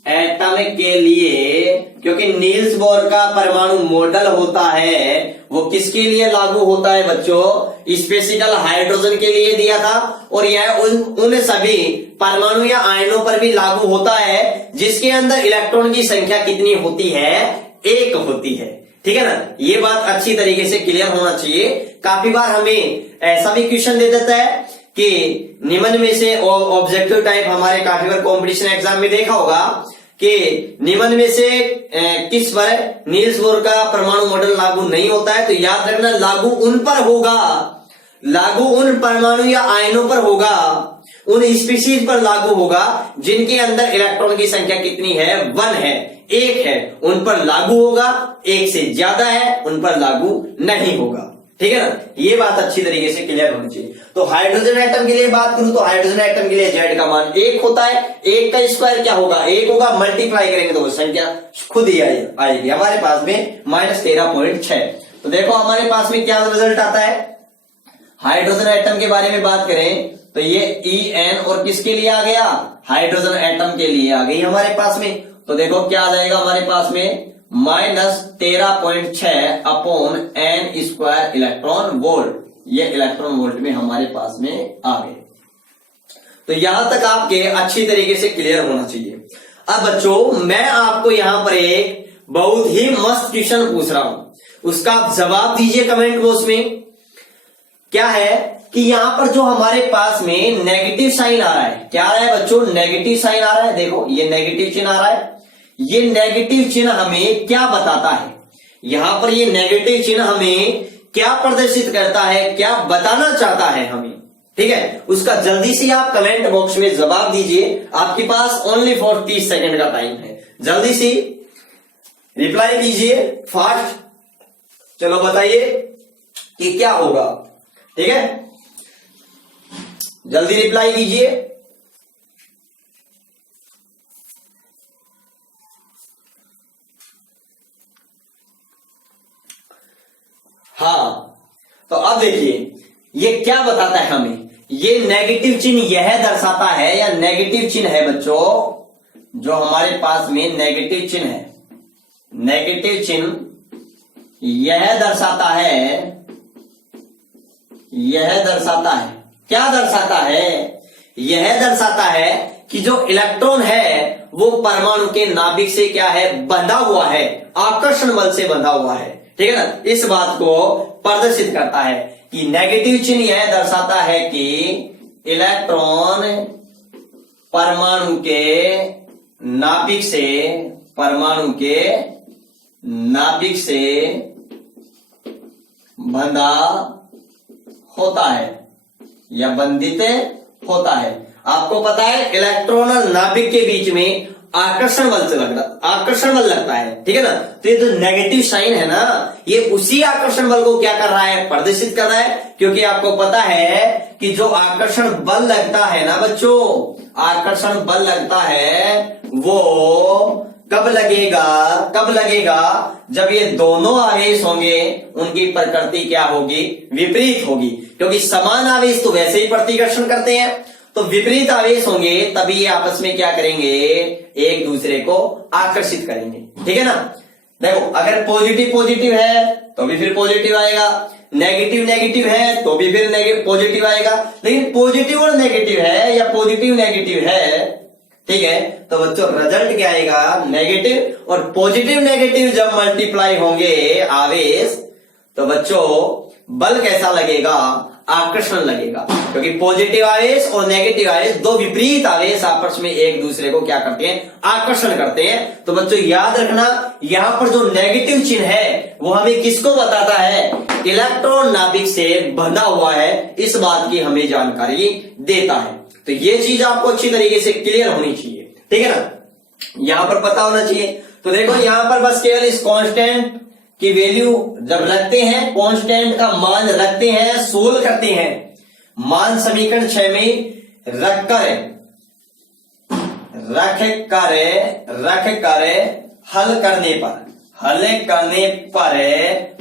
एटम के लिए, क्योंकि नील्स बोर का परमाणु मॉडल होता है, वो किसके लिए लागू होता है बच्चों स्पेसिकल हाइड्रोजन के लिए दिया था। और यह उन सभी परमाणु या आयनों पर भी लागू होता है जिसके अंदर इलेक्ट्रॉन की संख्या कितनी होती है 1 होती है, ठीक है ना। ये बात अच्छी तरीके से क्लियर होना चाहिए। काफी बार हमें ऐसा भी क्वेश्चन दे देता है कि निम्न में से ऑब्जेक्टिव टाइप, हमारे काफी बार कॉम्पिटिशन एग्जाम में देखा होगा कि निम्न में से किस पर नील्स बोर का परमाणु मॉडल लागू नहीं होता है। तो याद रखना लागू उन पर होगा, लागू उन परमाणु या आयनों पर होगा, उन स्पीशीज पर लागू होगा जिनके अंदर इलेक्ट्रॉन की संख्या कितनी है 1 है, 1 है, उन पर लागू होगा। 1 से ज्यादा है उन पर लागू नहीं होगा, ठीक है ना। ये बात अच्छी तरीके से क्लियर होनी चाहिए। तो हाइड्रोजन एटम के लिए बात करूं तो हाइड्रोजन एटम के लिए Z का मान 1 होता है। 1 का स्क्वायर क्या होगा 1 होगा, मल्टीप्लाई करेंगे तो वो संख्या खुद ही आएगी हमारे पास में -13.6। तो देखो हमारे पास में क्या रिजल्ट आता है। हाइड्रोजन एटम के बारे में बात करें तो ये En और किसके लिए आ गया हाइड्रोजन एटम के लिए आ गई हमारे पास में। तो देखो क्या आ जाएगा हमारे पास में -13.6 अपॉन N² इलेक्ट्रॉन वोल्ट। ये इलेक्ट्रॉन वोल्ट में हमारे पास में आ गए। तो यहां तक आपके अच्छी तरीके से क्लियर होना चाहिए। अब बच्चों मैं आपको यहां पर एक बहुत ही मस्त क्वेश्चन पूछ रहा हूं, उसका आप जवाब दीजिए कमेंट बॉक्स में। क्या है कि यहां पर जो हमारे पास में नेगेटिव साइन आ रहा है, क्या आ रहा है बच्चों नेगेटिव साइन आ रहा है। देखो ये नेगेटिव चिन्ह आ रहा है। ये नेगेटिव चिन्ह हमें क्या बताता है, यहां पर ये नेगेटिव चिन्ह हमें क्या प्रदर्शित करता है, क्या बताना चाहता है हमें, ठीक है। उसका जल्दी से आप कमेंट बॉक्स में जवाब दीजिए। आपके पास ओनली फॉर 30 सेकंड का टाइम है, जल्दी से रिप्लाई कीजिए फास्ट। चलो बताइए कि क्या होगा, ठीक है, जल्दी रिप्लाई कीजिए। हाँ तो अब देखिए ये क्या बताता है हमें। ये नेगेटिव चिन्ह यह दर्शाता है, या नेगेटिव चिन्ह है बच्चों जो हमारे पास में नेगेटिव चिन्ह है, नेगेटिव चिन्ह यह दर्शाता है, यह दर्शाता है, क्या दर्शाता है, यह दर्शाता है कि जो इलेक्ट्रॉन है वो परमाणु के नाभिक से क्या है बंधा हुआ है, आकर्षण बल से बंधा हुआ है, ठीक है ना। इस बात को प्रदर्शित करता है कि नेगेटिव चिन्ह यह दर्शाता है कि इलेक्ट्रॉन परमाणु के नाभिक से, परमाणु के नाभिक से बंधा होता है या बंधित होता है। आपको पता है इलेक्ट्रॉन और नाभिक के बीच में आकर्षण बल लगता है, ठीक है ना। तो ये जो नेगेटिव साइन है ना, ये उसी आकर्षण बल को क्या कर रहा है, प्रदर्शित कर रहा है। क्योंकि आपको पता है कि जो आकर्षण बल लगता है ना बच्चों, आकर्षण बल लगता है वो कब लगेगा जब ये दोनों आवेश होंगे, उनकी प्रकृति क्या होगी, विपरीत होगी। क्योंकि समान आवेश तो वैसे ही प्रतिकर्षण करते हैं, तो विपरीत आवेश होंगे तभी ये आपस में क्या करेंगे, एक दूसरे को आकर्षित करेंगे, ठीक है ना। देखो अगर पॉजिटिव है तो भी फिर पॉजिटिव आएगा, नेगेटिव है तो भी फिर पॉजिटिव आएगा। लेकिन पॉजिटिव और नेगेटिव है या पॉजिटिव नेगेटिव है, ठीक है, तो बच्चों रिजल्ट क्या आएगा, नेगेटिव। और पॉजिटिव नेगेटिव जब मल्टीप्लाई होंगे आवेश, तो बच्चों बल कैसा लगेगा, आकर्षण लगेगा। क्योंकि पॉजिटिव आवेश और नेगेटिव आवेश, दो विपरीत आवेश आपस में एक दूसरे को क्या करते हैं, आकर्षण करते हैं। तो बच्चों याद रखना, यहां पर जो नेगेटिव चिन्ह है वो हमें किसको बताता है, इलेक्ट्रॉन नाभिक से बंधा हुआ है, इस बात की हमें जानकारी देता है। तो ये चीज आपको अच्छी तरीके से क्लियर होनी चाहिए, ठीक है ना, यहां पर पता होना चाहिए। तो देखो यहां पर बस केवल इस कांस्टेंट की वैल्यू जब रखते हैं, कांस्टेंट का मान रखते हैं, सोल्व करते हैं, मान समीकरण 6 में रख कर हल करने पर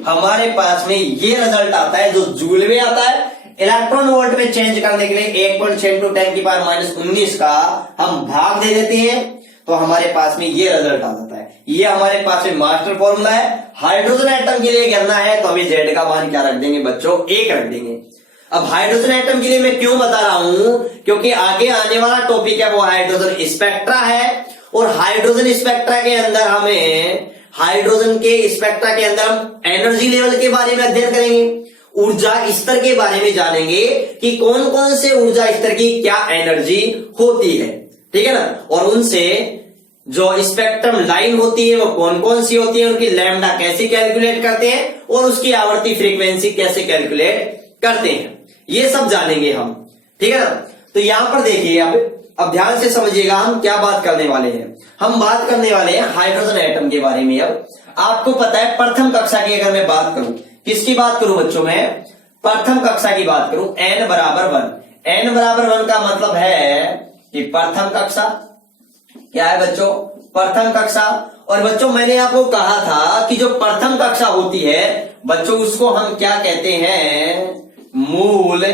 हमारे पास में ये रिजल्ट आता है, जो जूल में आता है। इलेक्ट्रॉन वोल्ट में चेंज करने के लिए 8.62 10 की पावर -19 का हम भाग दे देते हैं, तो हमारे पास में ये रिजल्ट आ जाता है। ये हमारे पास में मास्टर फॉर्मूला है। हाइड्रोजन एटम के लिए करना है तो हमें जेड का मान क्या रख देंगे बच्चों, 1 रख देंगे। अब हाइड्रोजन एटम के लिए मैं क्यों बता रहा हूं, क्योंकि आगे आने वाला टॉपिक है वो हाइड्रोजन स्पेक्ट्रा है। और हाइड्रोजन स्पेक्ट्रा के अंदर हाइड्रोजन के स्पेक्ट्रा के अंदर हम एनर्जी लेवल के बारे में अध्ययन करेंगे, ऊर्जा स्तर के बारे में जानेंगे कि कौन कौन से ऊर्जा स्तर की क्या एनर्जी होती है, ठीक है ना। और उनसे जो स्पेक्ट्रम लाइन होती है वो कौन कौन सी होती है, उनकी लैम्डा कैसे कैलकुलेट करते हैं और उसकी आवर्ती फ्रीक्वेंसी कैसे कैलकुलेट करते हैं, ये सब जानेंगे हम, ठीक है ना। तो यहां पर देखिए, अब ध्यान से समझिएगा हम क्या बात करने वाले हैं। हम बात करने वाले हैं हाइड्रोजन एटम के बारे में। अब आपको पता है प्रथम कक्षा की अगर मैं बात करूं, किसकी बात करूं बच्चों, मैं प्रथम कक्षा की बात करूं, n बराबर 1 का मतलब है कि प्रथम कक्षा क्या है बच्चों, प्रथम कक्षा। और बच्चों मैंने आपको कहा था कि जो प्रथम कक्षा होती है बच्चों, उसको हम क्या कहते हैं, मूल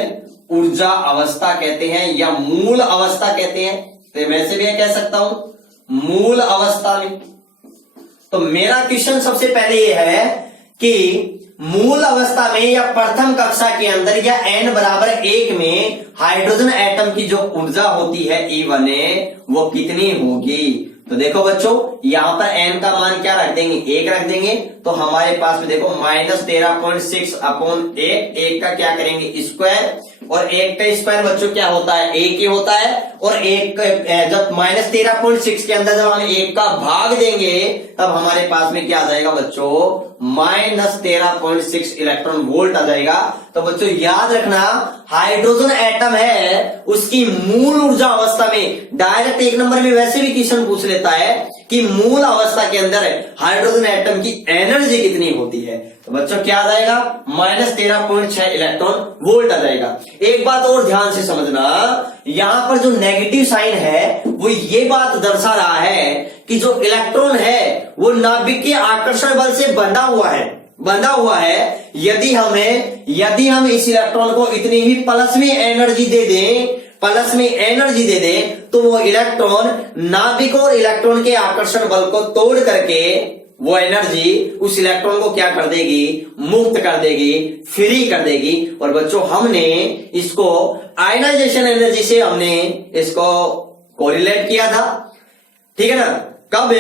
ऊर्जा अवस्था कहते हैं या मूल अवस्था कहते हैं। तो मैं से भी कह सकता हूं मूल अवस्था में। तो मेरा क्वेश्चन सबसे पहले यह है कि मूल अवस्था में या प्रथम कक्षा के अंदर या n बराबर 1 में हाइड्रोजन एटम की जो ऊर्जा होती है E1 वो कितनी होगी। तो देखो बच्चों यहां पर n का मान क्या रख देंगे, 1 रख देंगे। तो हमारे पास में देखो -13.6 अपॉन 1 का क्या करेंगे स्क्वायर, और 1 का स्क्वायर बच्चों क्या होता है, 1 ही होता है। और 1 जब -13.6 के अंदर जब हम 1 का भाग देंगे तब हमारे पास में क्या आ जाएगा बच्चों, -13.6 इलेक्ट्रॉन वोल्ट आ जाएगा। तो बच्चों याद रखना, हाइड्रोजन एटम है उसकी मूल ऊर्जा अवस्था में, डायरेक्ट 1 नंबर में वैसे भी क्वेश्चन पूछ लेता है कि मूल अवस्था के अंदर हाइड्रोजन एटम की एनर्जी कितनी होती है। तो बच्चों क्या आ जाएगा, -13.6 इलेक्ट्रॉन वोल्ट आ जाएगा। एक बात और ध्यान से समझना, यहां पर जो नेगेटिव साइन है वो ये बात दर्शा रहा है कि जो इलेक्ट्रॉन है वो नाभिक के आकर्षण बल से बंधा हुआ है। यदि हम इस इलेक्ट्रॉन को इतनी ही प्लस में एनर्जी दे दें तो वो इलेक्ट्रॉन नाभिक और इलेक्ट्रॉन के आकर्षण बल को तोड़ करके वो एनर्जी उस इलेक्ट्रॉन को क्या कर देगी, मुक्त कर देगी, फ्री कर देगी। और बच्चों हमने इसको आयनाइजेशन एनर्जी से हमने इसको कोरिलेट किया था, ठीक है ना। कब,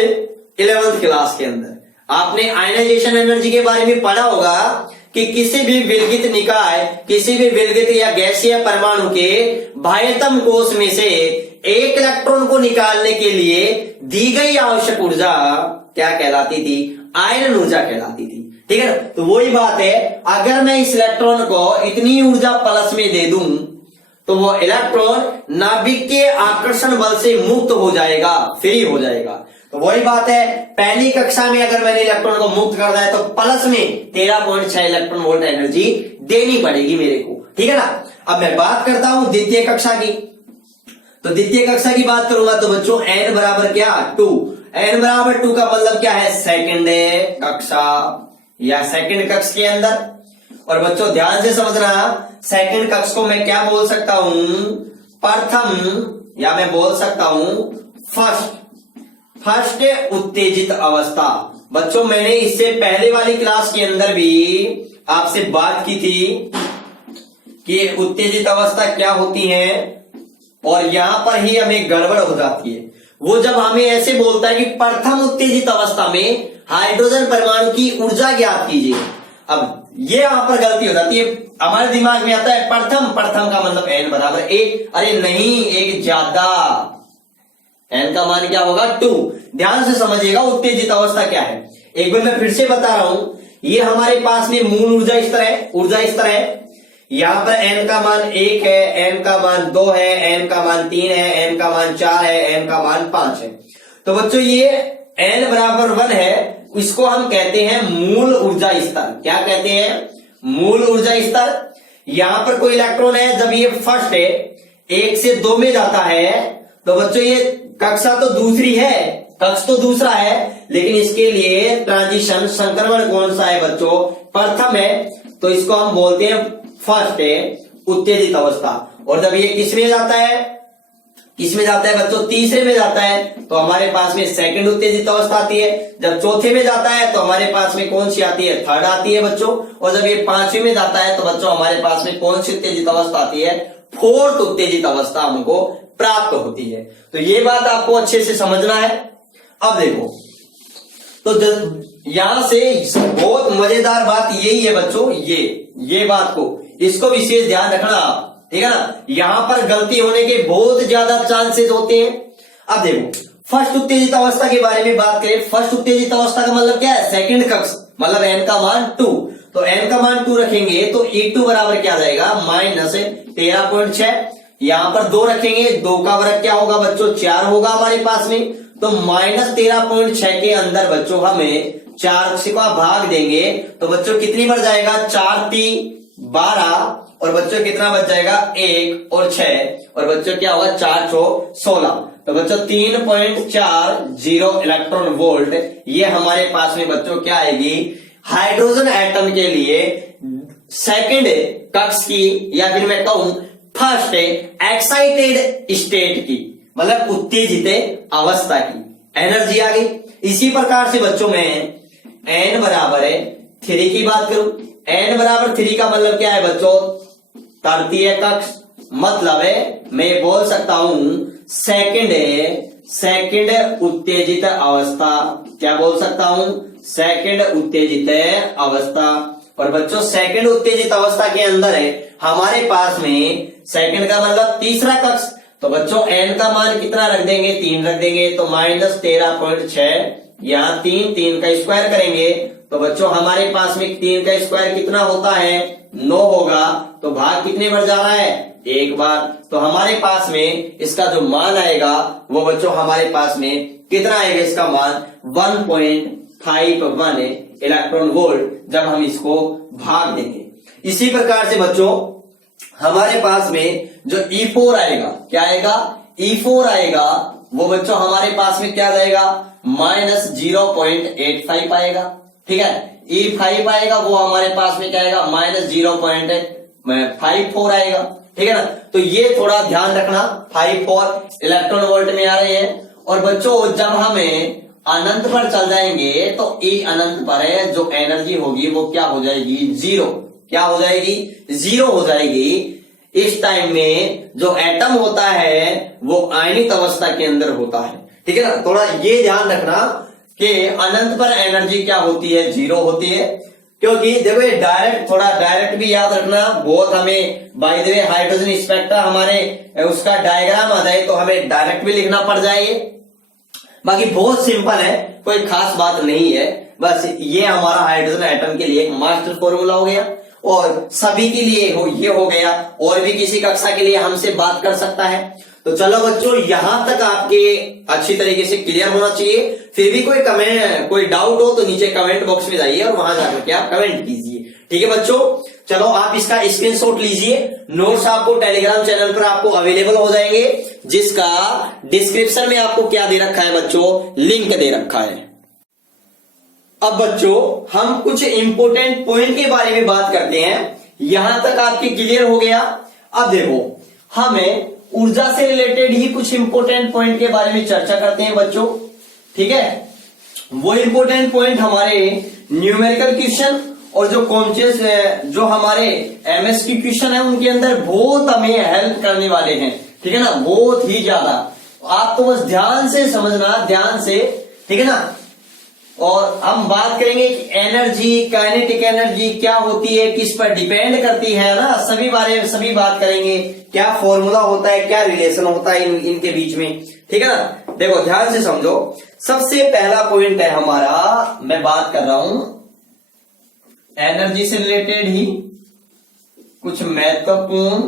11th क्लास के अंदर आपने आयनाइजेशन एनर्जी के बारे में पढ़ा होगा कि किसी भी विलगित निकाय, किसी भी विलगित या गैसीय परमाणु के बाह्यतम कोश में से एक इलेक्ट्रॉन को निकालने के लिए दी गई आवश्यक ऊर्जा क्या कहलाती थी, आयनन ऊर्जा कहलाती थी, ठीक है ना। तो वही बात है, अगर मैं इस इलेक्ट्रॉन को इतनी ऊर्जा प्लस में दे दूं तो वो इलेक्ट्रॉन नाभिक के आकर्षण बल से मुक्त हो जाएगा, फ्री हो जाएगा। तो वही बात है, पहली कक्षा में अगर मैंने इलेक्ट्रॉन को मुक्त कर दिया है तो प्लस में 13.6 इलेक्ट्रॉन वोल्ट एनर्जी देनी पड़ेगी मेरे को, ठीक है ना। अब मैं बात करता हूं द्वितीय कक्षा की। तो द्वितीय कक्षा की बात करूंगा तो बच्चों n बराबर क्या 2, n बराबर 2 का मतलब क्या है सेकंड कक्षा या सेकंड कक्ष के अंदर। और बच्चों ध्यान से समझना, सेकंड कक्ष को मैं क्या बोल सकता हूं, प्रथम, या मैं बोल सकता हूं फर्स्ट उत्तेजित अवस्था। बच्चों मैंने इससे पहले वाली क्लास के अंदर भी आपसे बात की थी कि उत्तेजित अवस्था क्या होती है, और यहां पर ही हमें गड़बड़ हो जाती है। वो जब हमें ऐसे बोलता है कि प्रथम उत्तेजित अवस्था में हाइड्रोजन परमाणु की ऊर्जा ज्ञात कीजिए, अब ये यहां पर गलती हो जाती है। हमारे दिमाग में आता है प्रथम का मतलब n बराबर 1, अरे नहीं, एक ज्यादा, n का मान क्या होगा 2। ध्यान से समझिएगा उत्तेजित अवस्था क्या है। एक बार मैं फिर से बता रहा हूं, ये हमारे पास में मूल ऊर्जा स्तर है, यहां पर n का मान 1 है, n का मान 2 है, n का मान 3 है, n का मान 4 है, n का मान 5 है। तो बच्चों ये n बराबर 1 है, इसको हम कहते हैं मूल ऊर्जा स्तर। क्या कहते हैं, मूल ऊर्जा स्तर। यहां पर कोई इलेक्ट्रॉन है, जब ये फर्स्ट है 1 से 2 में जाता है तो बच्चों ये कक्षा तो दूसरी है, कक्ष तो दूसरा है, लेकिन इसके लिए ट्रांजिशन संक्रमण कौन सा है बच्चों, प्रथम है, तो इसको हम बोलते हैं फर्स्ट उत्तेजित अवस्था। और जब ये किस में जाता है बच्चों, तीसरे में जाता है, तो हमारे पास में सेकंड उत्तेजित अवस्था आती है। जब चौथे में जाता है तो हमारे पास में कौन सी आती है, थर्ड आती है बच्चों। और जब ये पांचवें में जाता है तो बच्चों हमारे पास में कौन सी उत्तेजित अवस्था आती है, फोर्थ उत्तेजित अवस्था हमको प्राप्त होती है। तो ये बात आपको अच्छे से समझना है। अब देखो, तो यहां से बहुत मजेदार बात यही है बच्चों, ये बात को, इसको विशेष ध्यान रखना आप, ठीक है ना। यहां पर गलती होने के बहुत ज्यादा चांसेस होते हैं। अब देखो, फर्स्ट उत्तेजित अवस्था के बारे में बात करें। फर्स्ट उत्तेजित अवस्था का मतलब क्या है, सेकंड कक्ष, मतलब n का मान 2। तो n का मान 2 रखेंगे तो E2 बराबर क्या आ जाएगा, माइनस 13.6। यहां पर 2 रखेंगे, 2 का वर्ग क्या होगा बच्चों, 4 होगा हमारे पास में। तो माइनस 13.6 के अंदर बच्चों हमें 4 से का भाग देंगे तो बच्चों कितनी बढ़ जाएगा, 4 3 12, और बच्चों कितना बच जाएगा, 1 और 6, और बच्चों क्या होगा 4 4 16। तो बच्चों 3.40 इलेक्ट्रॉन वोल्ट ये हमारे पास में बच्चों क्या आएगी, हाइड्रोजन एटम के लिए सेकंड कक्ष की, या फिर मैं कहूं फर्स्ट एक्साइटेड स्टेट की, मतलब उत्तेजित अवस्था की एनर्जी आ गई। इसी प्रकार से बच्चों में n बराबर है 3 की बात करूं, n बराबर 3 का मतलब क्या है बच्चों, तृतीय कक्ष, मतलब है मैं बोल सकता हूं सेकंड उत्तेजित अवस्था। क्या बोल सकता हूं, सेकंड उत्तेजित अवस्था। और बच्चों सेकंड उत्तेजित अवस्था के अंदर है हमारे पास में, सेकंड का मतलब तीसरा कक्ष, तो बच्चों n का मान कितना रख देंगे, 3 रख देंगे, तो माइनस 13.6, यहाँ 3 का स्क्वायर करेंगे तो बच्चों हमारे पास में 3 का स्क्वायर कितना होता है, 9 होगा। तो भाग कितने बार जा रहा है, 1 बार। तो हमारे पास में इसका जो मान आएगा वो बच्चों हमारे पास में कितना आएगा, इसका मान 1.51 इलेक्ट्रॉन वोल्ट जब हम इसको भाग देंगे। इसी प्रकार से बच्चों हमारे पास में जो E4 आएगा, क्या आएगा, E4 आएगा, वो बच्चों हमारे पास में क्या जाएगा, माइनस 0.85 आएगा, ठीक है। E5 आएगा, वो हमारे पास में क्या आएगा, माइनस 0.54 आएगा, ठीक है ना। तो ये थोड़ा ध्यान रखना, 54 इलेक्ट्रॉन वोल्ट में आ रहे हैं। और बच्चों जब हमें अनंत पर चल जाएंगे तो E अनंत पर है, जो एनर्जी होगी वो क्या हो जाएगी, 0। क्या हो जाएगी, 0 हो जाएगी। इस टाइम में जो एटम होता है वो आयनित अवस्था के अंदर होता है, ठीक है ना। थोड़ा ये ध्यान रखना कि अनंत पर एनर्जी क्या होती है, 0 होती है। क्योंकि देखो ये डायरेक्ट भी याद रखना, बहुत हमें by the way hydrogen spectra हमारे उसका डायग्राम आ जाए तो हमें डायरेक्ट भी लिखना पड़ जाए। बाकी बहुत सिंपल है, कोई खास बात नहीं है, बस ये हमारा हाइड्रोजन एटम के लिए एक मास्टर फॉर्मूला हो गया। और सभी के लिए ये हो गया, और भी किसी कक्षा के लिए हमसे बात कर सकता है। तो चलो बच्चों, यहां तक आपके अच्छी तरीके से क्लियर होना चाहिए। फिर भी कोई डाउट हो तो नीचे कमेंट बॉक्स में जाइए और वहां जाकर के आप कमेंट कीजिए। ठीक है बच्चों, चलो आप इसका स्क्रीनशॉट लीजिए। नोट्स आपको टेलीग्राम चैनल पर आपको अवेलेबल हो जाएंगे, जिसका डिस्क्रिप्शन में आपको क्या दे रखा है बच्चों, लिंक दे रखा है। अब बच्चों हम कुछ इंपोर्टेंट पॉइंट के बारे में बात करते हैं। यहां तक आपके क्लियर हो गया। अब देखो, हमें ऊर्जा से रिलेटेड ही कुछ इंपोर्टेंट पॉइंट के बारे में चर्चा करते हैं बच्चों। ठीक है, वो इंपोर्टेंट पॉइंट हमारे न्यूमेरिकल क्वेश्चन और जो कॉन्शियस जो हमारे एमएस की क्वेश्चन है उनके अंदर बहुत हमें हेल्प करने वाले हैं। ठीक है ना, बहुत ही ज्यादा। आप तो बस ध्यान से समझना, ध्यान से। ठीक है ना, और हम बात करेंगे कि एनर्जी, काइनेटिक एनर्जी क्या होती है, किस पर डिपेंड करती है ना, सभी बात करेंगे। क्या फॉर्मूला होता है, क्या रिलेशन होता है इनके बीच में। ठीक है ना, देखो ध्यान से समझो। सबसे पहला पॉइंट है हमारा, मैं बात कर रहा हूं एनर्जी से रिलेटेड ही कुछ महत्वपूर्ण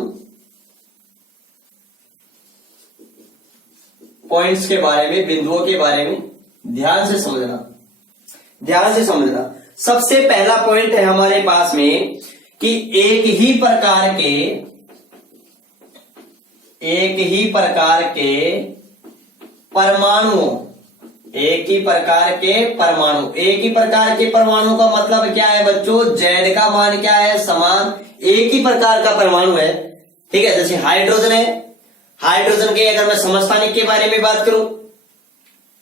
पॉइंट्स के बारे में, बिंदुओं के बारे में ध्यान से समझना, ध्यान से समझना। सबसे पहला पॉइंट है हमारे पास में कि एक ही प्रकार के परमाणुओं, एक ही प्रकार के परमाणु का मतलब क्या है बच्चों, जेड का मान क्या है, समान। एक ही प्रकार का परमाणु है। ठीक है, जैसे हाइड्रोजन है, हाइड्रोजन के अगर मैं समस्थानिक के बारे में बात करूं,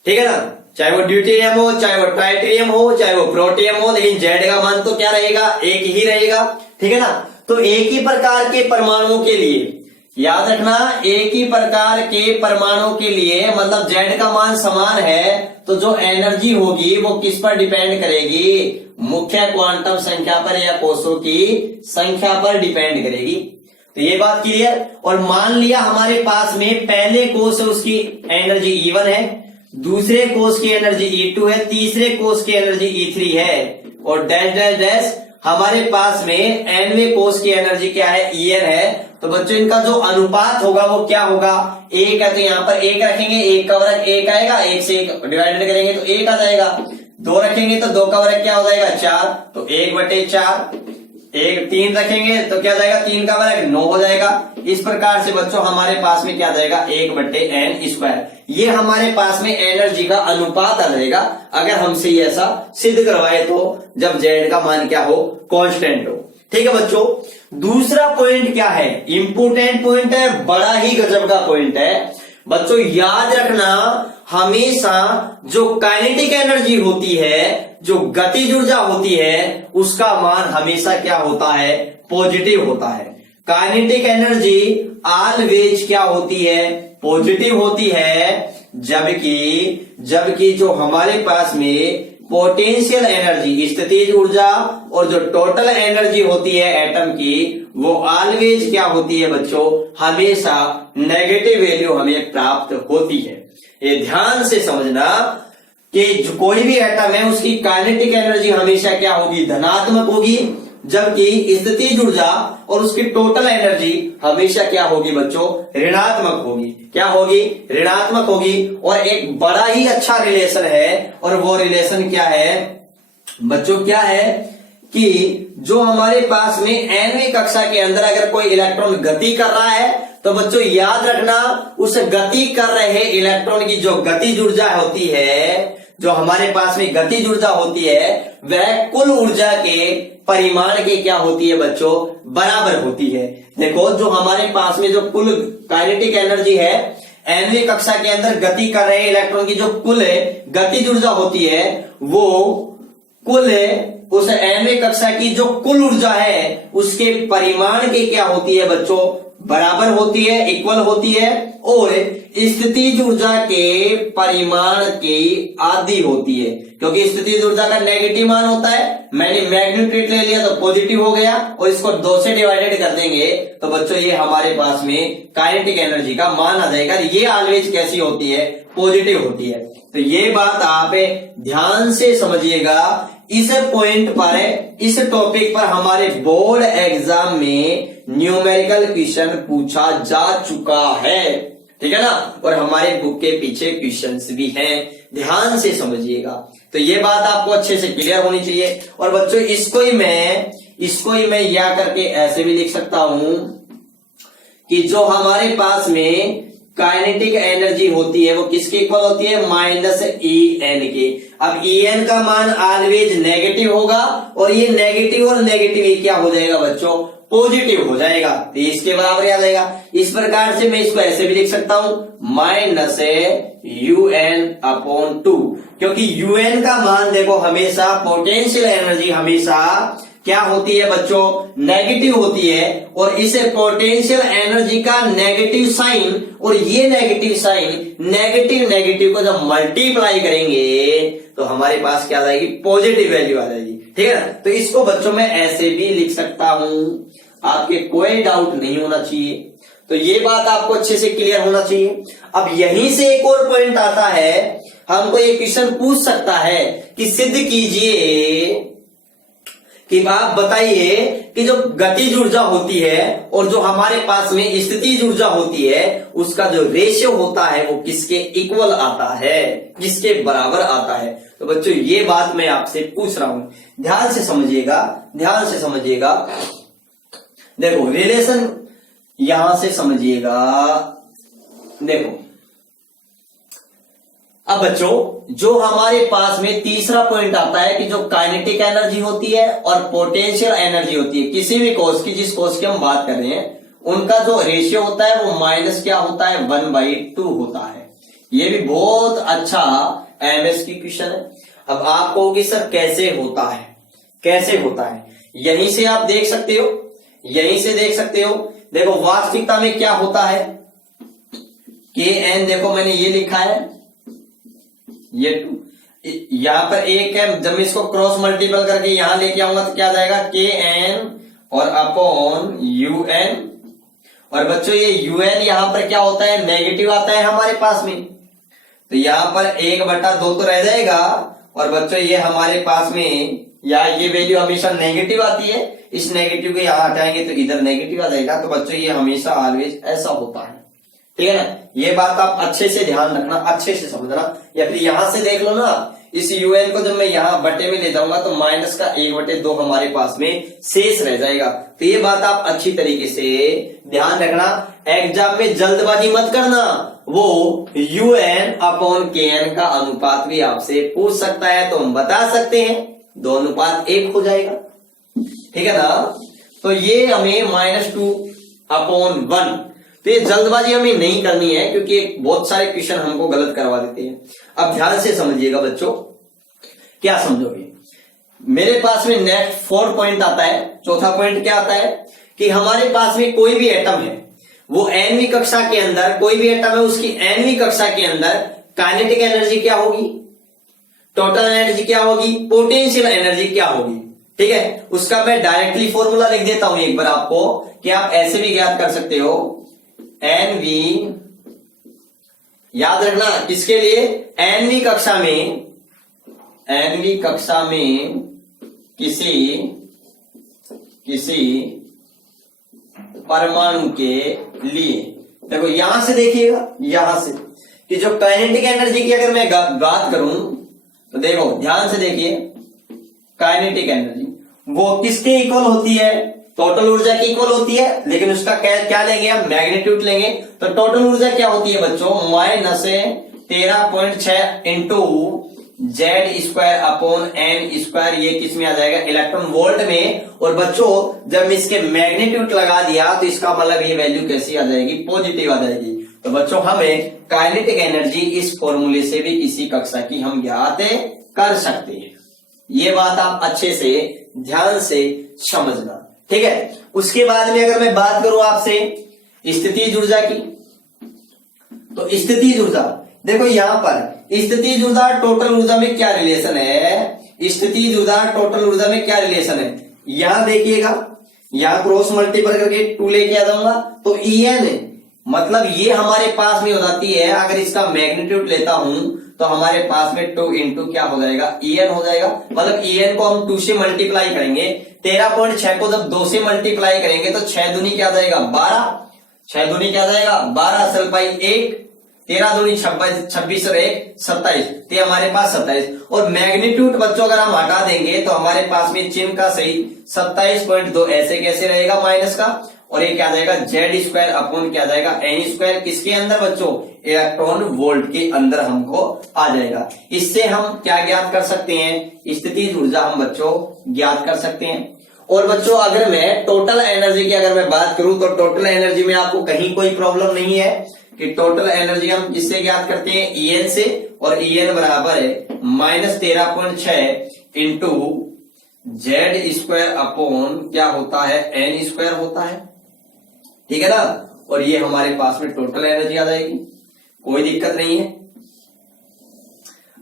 ठीक है ना, चाहे वो ड्यूटेरियम हो, चाहे वो ट्राइटेरियम हो, चाहे वो प्रोटियम हो, लेकिन जेड का मान तो क्या रहेगा, एक ही रहेगा। ठीक है ना, तो एक ही प्रकार के परमाणुओं के लिए याद रखना, एक ही प्रकार के परमाणु के लिए मतलब जेड का मान समान है, तो जो एनर्जी होगी वो किस पर डिपेंड करेगी, मुख्य क्वांटम संख्या पर या कोषों की संख्या पर डिपेंड करेगी। तो ये बात क्लियर। और मान लिया हमारे पास में पहले कोष है, उसकी एनर्जी E1 है, दूसरे कोष की एनर्जी E2 है, तीसरे कोष की एनर्जी E3 है, और डैश डैश डैश हमारे पास में nवें कोष की एनर्जी क्या है, En है। तो बच्चों इनका जो अनुपात होगा वो क्या होगा, एक है तो यहाँ पर एक रखेंगे, एक का वर्ग एक आएगा, एक से एक डिवाइडेड करेंगे तो एक आ जाएगा। दो रखेंगे तो दो का वर्ग क्या हो जाएगा, 4, तो 1/4। एक 3 रखेंगे तो क्या जाएगा, 3 का वर्ग 9 हो जाएगा। इस प्रकार से बच्चों हमारे पास में क्या जाएगा, 1/n²। ये हमारे पास में एनर्जी का अनुपात आ जाएगा अगर हमसे ऐसा सिद्ध करवाए तो, जब जेड का मान क्या हो, कांस्टेंट हो। ठीक है बच्चों, दूसरा पॉइंट क्या है, इंपोर्टेंट पॉइंट है, बड़ा ही गजब का पॉइंट है बच्चों। याद रखना, हमेशा जो काइनेटिक एनर्जी होती है, जो गतिज ऊर्जा होती है, उसका मान हमेशा क्या होता है, पॉजिटिव होता है। काइनेटिक एनर्जी ऑलवेज क्या होती है, पॉजिटिव होती है। जबकि जो हमारे पास में पोटेंशियल एनर्जी, स्थितिज ऊर्जा, और जो टोटल एनर्जी होती है एटम की, वो ऑलवेज क्या होती है बच्चों, हमेशा नेगेटिव वैल्यू हमें प्राप्त होती है। ये ध्यान से समझना कि जो कोई भी एटम है उसकी काइनेटिक एनर्जी हमेशा क्या होगी, धनात्मक होगी, जबकि स्थितिज ऊर्जा और उसकी टोटल एनर्जी हमेशा क्या होगी बच्चों, ऋणात्मक होगी। क्या होगी, ऋणात्मक होगी। और एक बड़ा ही अच्छा रिलेशन है, और वो रिलेशन क्या है बच्चों, क्या है कि जो हमारे पास में nवीं कक्षा के अंदर अगर कोई इलेक्ट्रॉन गति कर रहा है, तो बच्चों याद रखना, उस गति कर रहे इलेक्ट्रॉन की जो गतिज ऊर्जा होती है, जो हमारे पास में गतिज ऊर्जा होती है, वह कुल ऊर्जा के परिमाण के क्या होती है बच्चों, बराबर होती है। देखो, जो हमारे पास में जो कुल काइनेटिक एनर्जी है, nवीं कक्षा के अंदर गति कर रहे इलेक्ट्रॉन की जो कुल गतिज ऊर्जा होती है, वो कुल उस nवीं कक्षा की जो कुल ऊर्जा है उसके परिमाण के क्या होती है बच्चों, बराबर होती है, इक्वल होती है, और स्थितिज ऊर्जा के परिमाण की आधी होती है। क्योंकि स्थितिज ऊर्जा का नेगेटिव मान होता है, मैंने मैग्नीट्यूड ले लिया तो पॉजिटिव हो गया, और इसको 2 से डिवाइडेड कर देंगे तो बच्चों ये हमारे पास में काइनेटिक एनर्जी का मान आ जाएगा। ये ऑलवेज कैसी होती है, पॉजिटिव होती है। तो ये बात आप ध्यान से समझिएगा, इस पॉइंट पर, इस टॉपिक पर हमारे बोर्ड एग्जाम में न्यूमेरिकल क्वेश्चन पूछा जा चुका है, ठीक है ना। और हमारे बुक के पीछे क्वेश्चंस भी हैं, ध्यान से समझिएगा। तो ये बात आपको अच्छे से क्लियर होनी चाहिए। और बच्चों इसको ही मैं या करके ऐसे भी लिख सकता हूं कि जो हमारे पास में काइनेटिक एनर्जी होती है वो किसके इक्वल होती है, माइनस EN के। अब EN का मान ऑलवेज नेगेटिव होगा और ये नेगेटिव और नेगेटिव ये क्या हो जाएगा बच्चों, पॉजिटिव हो जाएगा, तो इसके बराबर आ जाएगा। इस प्रकार से मैं इसको ऐसे भी लिख सकता हूं, माइनस UN/2, क्योंकि UN का मान देखो हमेशा, पोटेंशियल एनर्जी हमेशा क्या होती है बच्चों, नेगेटिव होती है। और इसे पोटेंशियल एनर्जी का नेगेटिव साइन और ये नेगेटिव साइन, नेगेटिव को जब मल्टीप्लाई करेंगे तो हमारे पास क्या आ जाएगी, पॉजिटिव वैल्यू आ जाएगी, ठीक है ना। तो इसको बच्चों में ऐसे भी लिख सकता हूं, आपके कोई डाउट नहीं होना चाहिए। तो ये बात आपको अच्छे से क्लियर होना चाहिए। अब यहीं से एक और पॉइंट आता है, हमको ये क्वेश्चन पूछ सकता है कि सिद्ध कीजिए कि आप बताइए कि जो गतिज ऊर्जा होती है और जो हमारे पास में स्थितिज ऊर्जा होती है उसका जो रेशियो होता है वो किसके इक्वल आता है, किसके बराबर आता है। तो बच्चों ये बात मैं आपसे पूछ रहा हूं, ध्यान से समझिएगा। देखो रिलेशन यहां से समझिएगा। देखो अब बच्चों जो हमारे पास में तीसरा पॉइंट आता है कि जो काइनेटिक एनर्जी होती है और पोटेंशियल एनर्जी होती है, किसी भी कोर्स की, जिस कोर्स की हम बात कर रहे हैं, उनका जो रेशियो होता है वो माइनस क्या होता है, 1/2 होता है। ये भी बहुत अच्छा MS की क्वेश्चन है। अब आप कहोगे सर कैसे होता है, यहीं से आप देख सकते हो, देखो वास्तविकता में क्या होता है, KN देखो मैंने ये लिखा है, ये 2 यहां पर एक है, जब मैं इसको क्रॉस मल्टीपल करके यहां लेके आऊंगा तो क्या आ जाएगा, KN और अपॉन UN। और बच्चों ये UN यहां पर क्या होता है, नेगेटिव आता है हमारे पास में, तो यहां पर 1/2 तो रह जाएगा। और बच्चों ये हमारे पास में या ये वैल्यू हमेशा नेगेटिव आती है, इस नेगेटिव को यहां हटाएंगे तो इधर नेगेटिव आ जाएगा। तो बच्चों ये हमेशा ऑलवेज ऐसा होता है, ठीक है ना। ये बात आप अच्छे से ध्यान रखना, अच्छे से समझना। या फिर यहां से देख लो ना, इस UN को जब मैं यहां बटे में ले जाऊंगा तो माइनस का 1/2 हमारे पास में शेष रह जाएगा। तो ये बात आप अच्छी तरीके से ध्यान रखना, एग्जाम में जल्दबाजी मत करना। वो UN/KN का अनुपात भी आपसे पूछ सकता है, तो हम बता सकते हैं 2:1 हो जाएगा, ठीक है ना। तो ये हमें -2/1, तो ये जल्दबाजी हमें नहीं करनी है क्योंकि बहुत सारे क्वेश्चन हमको गलत करवा देते हैं। अब ध्यान से समझिएगा बच्चों, क्या समझोगे, मेरे पास में नेक्स्ट 4 पॉइंट आता है। चौथा पॉइंट क्या आता है कि हमारे पास में कोई भी एटम है, वो nवीं कक्षा के अंदर, कोई भी एटम है उसकी nवीं कक्षा के अंदर काइनेटिक एनर्जी क्या होगी, टोटल एनर्जी क्या होगी, पोटेंशियल एनर्जी क्या होगी, ठीक है। उसका मैं डायरेक्टली फॉर्मूला लिख देता हूं एक बार आपको, कि आप ऐसे भी ज्ञात कर सकते हो, NV, याद रखना किसके लिए, nवीं कक्षा में किसी परमाणु के लिए। देखो यहां से देखिएगा, यहां से कि जो काइनेटिक एनर्जी की अगर मैं बात करूं तो देखो ध्यान से देखिए, काइनेटिक एनर्जी वो किसके इक्वल होती है, टोटल ऊर्जा की इक्वल होती है, लेकिन उसका क्या लेंगे हम, मैग्नीट्यूड लेंगे। तो टोटल ऊर्जा क्या होती है बच्चों, -13.6 इंटू Z²/n², ये किस में आ जाएगा, इलेक्ट्रॉन वोल्ट में। और बच्चों जब इसके मैग्नीट्यूड लगा दिया तो इसका मतलब ये वैल्यू कैसी आ जाएगी, पॉजिटिव आ जाएगी। तो बच्चों हमें काइनेटिक एनर्जी इस फॉर्मूले से भी किसी कक्षा की हम ज्ञात कर सकते हैं। ये बात आप अच्छे से ध्यान से समझना, ठीक है। उसके बाद में अगर मैं बात करूं आपसे स्थितिज ऊर्जा की, तो स्थितिज ऊर्जा देखो यहां पर स्थितिज ऊर्जा टोटल ऊर्जा में क्या रिलेशन है, स्थितिज ऊर्जा टोटल ऊर्जा में क्या रिलेशन है, यहां देखिएगा, यहां क्रॉस मल्टीपल करके 2 लेके आ जाऊंगा तो EN मतलब ये हमारे पास में हो जाती है। अगर इसका मैग्नीट्यूड लेता हूं तो हमारे पास में 2 इंटू क्या हो जाएगा, En हो जाएगा। मतलब En को हम 2 से मल्टीप्लाई करेंगे, 13.6 को जब 2 से मल्टीप्लाई करेंगे तो 6 दूनी क्या जाएगा 12, 6 दूनी क्या जाएगा 12, असल पाई 1, 13 दूनी 26 और 1 27, तो हमारे पास 27। और मैग्नीट्यूड बच्चों अगर हम हटा देंगे तो हमारे पास में चिन्ह का सही 27.2 ऐसे कैसे रहेगा माइनस का, और ये क्या जाएगा जेड स्क्वायर अपॉन क्या जाएगा एन स्क्वायर, किसके अंदर बच्चों इलेक्ट्रॉन वोल्ट के अंदर हमको आ जाएगा। इससे हम क्या ज्ञात कर सकते हैं, स्थितिज ऊर्जा हम बच्चों ज्ञात कर सकते हैं। और बच्चों अगर मैं टोटल एनर्जी की अगर मैं बात करूं तो टोटल एनर्जी में आपको कहीं कोई प्रॉब्लम नहीं है कि टोटल एनर्जी हम किससे ज्ञात करते हैं En से, और En बराबर है -13.6 इंटू जेड स्क्वायर अपॉन क्या होता है एन स्क्वायर होता है, ठीक है ना। और ये हमारे पास में टोटल एनर्जी आ जाएगी, कोई दिक्कत नहीं है।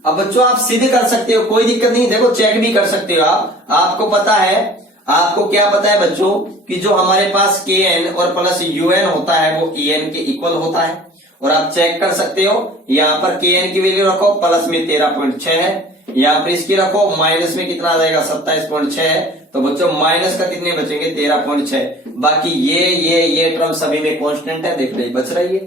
अब बच्चों आप सीधे कर सकते हो, कोई दिक्कत नहीं, देखो चेक भी कर सकते हो आप। आपको पता है, आपको क्या पता है बच्चों कि जो हमारे पास Kn और प्लस Un होता है वो En के इक्वल होता है, और आप चेक कर सकते हो। यहाँ पर Kn की वैल्यू रखो, प्लस में 13.6 है, यहाँ पर इसकी रखो, माइनस में कितना आ जाएगा 27.6 है, तो बच्चों माइनस का कितने बचेंगे 13.6। बाकी ये टर्म सभी में कांस्टेंट है, देख रहे बच रही है,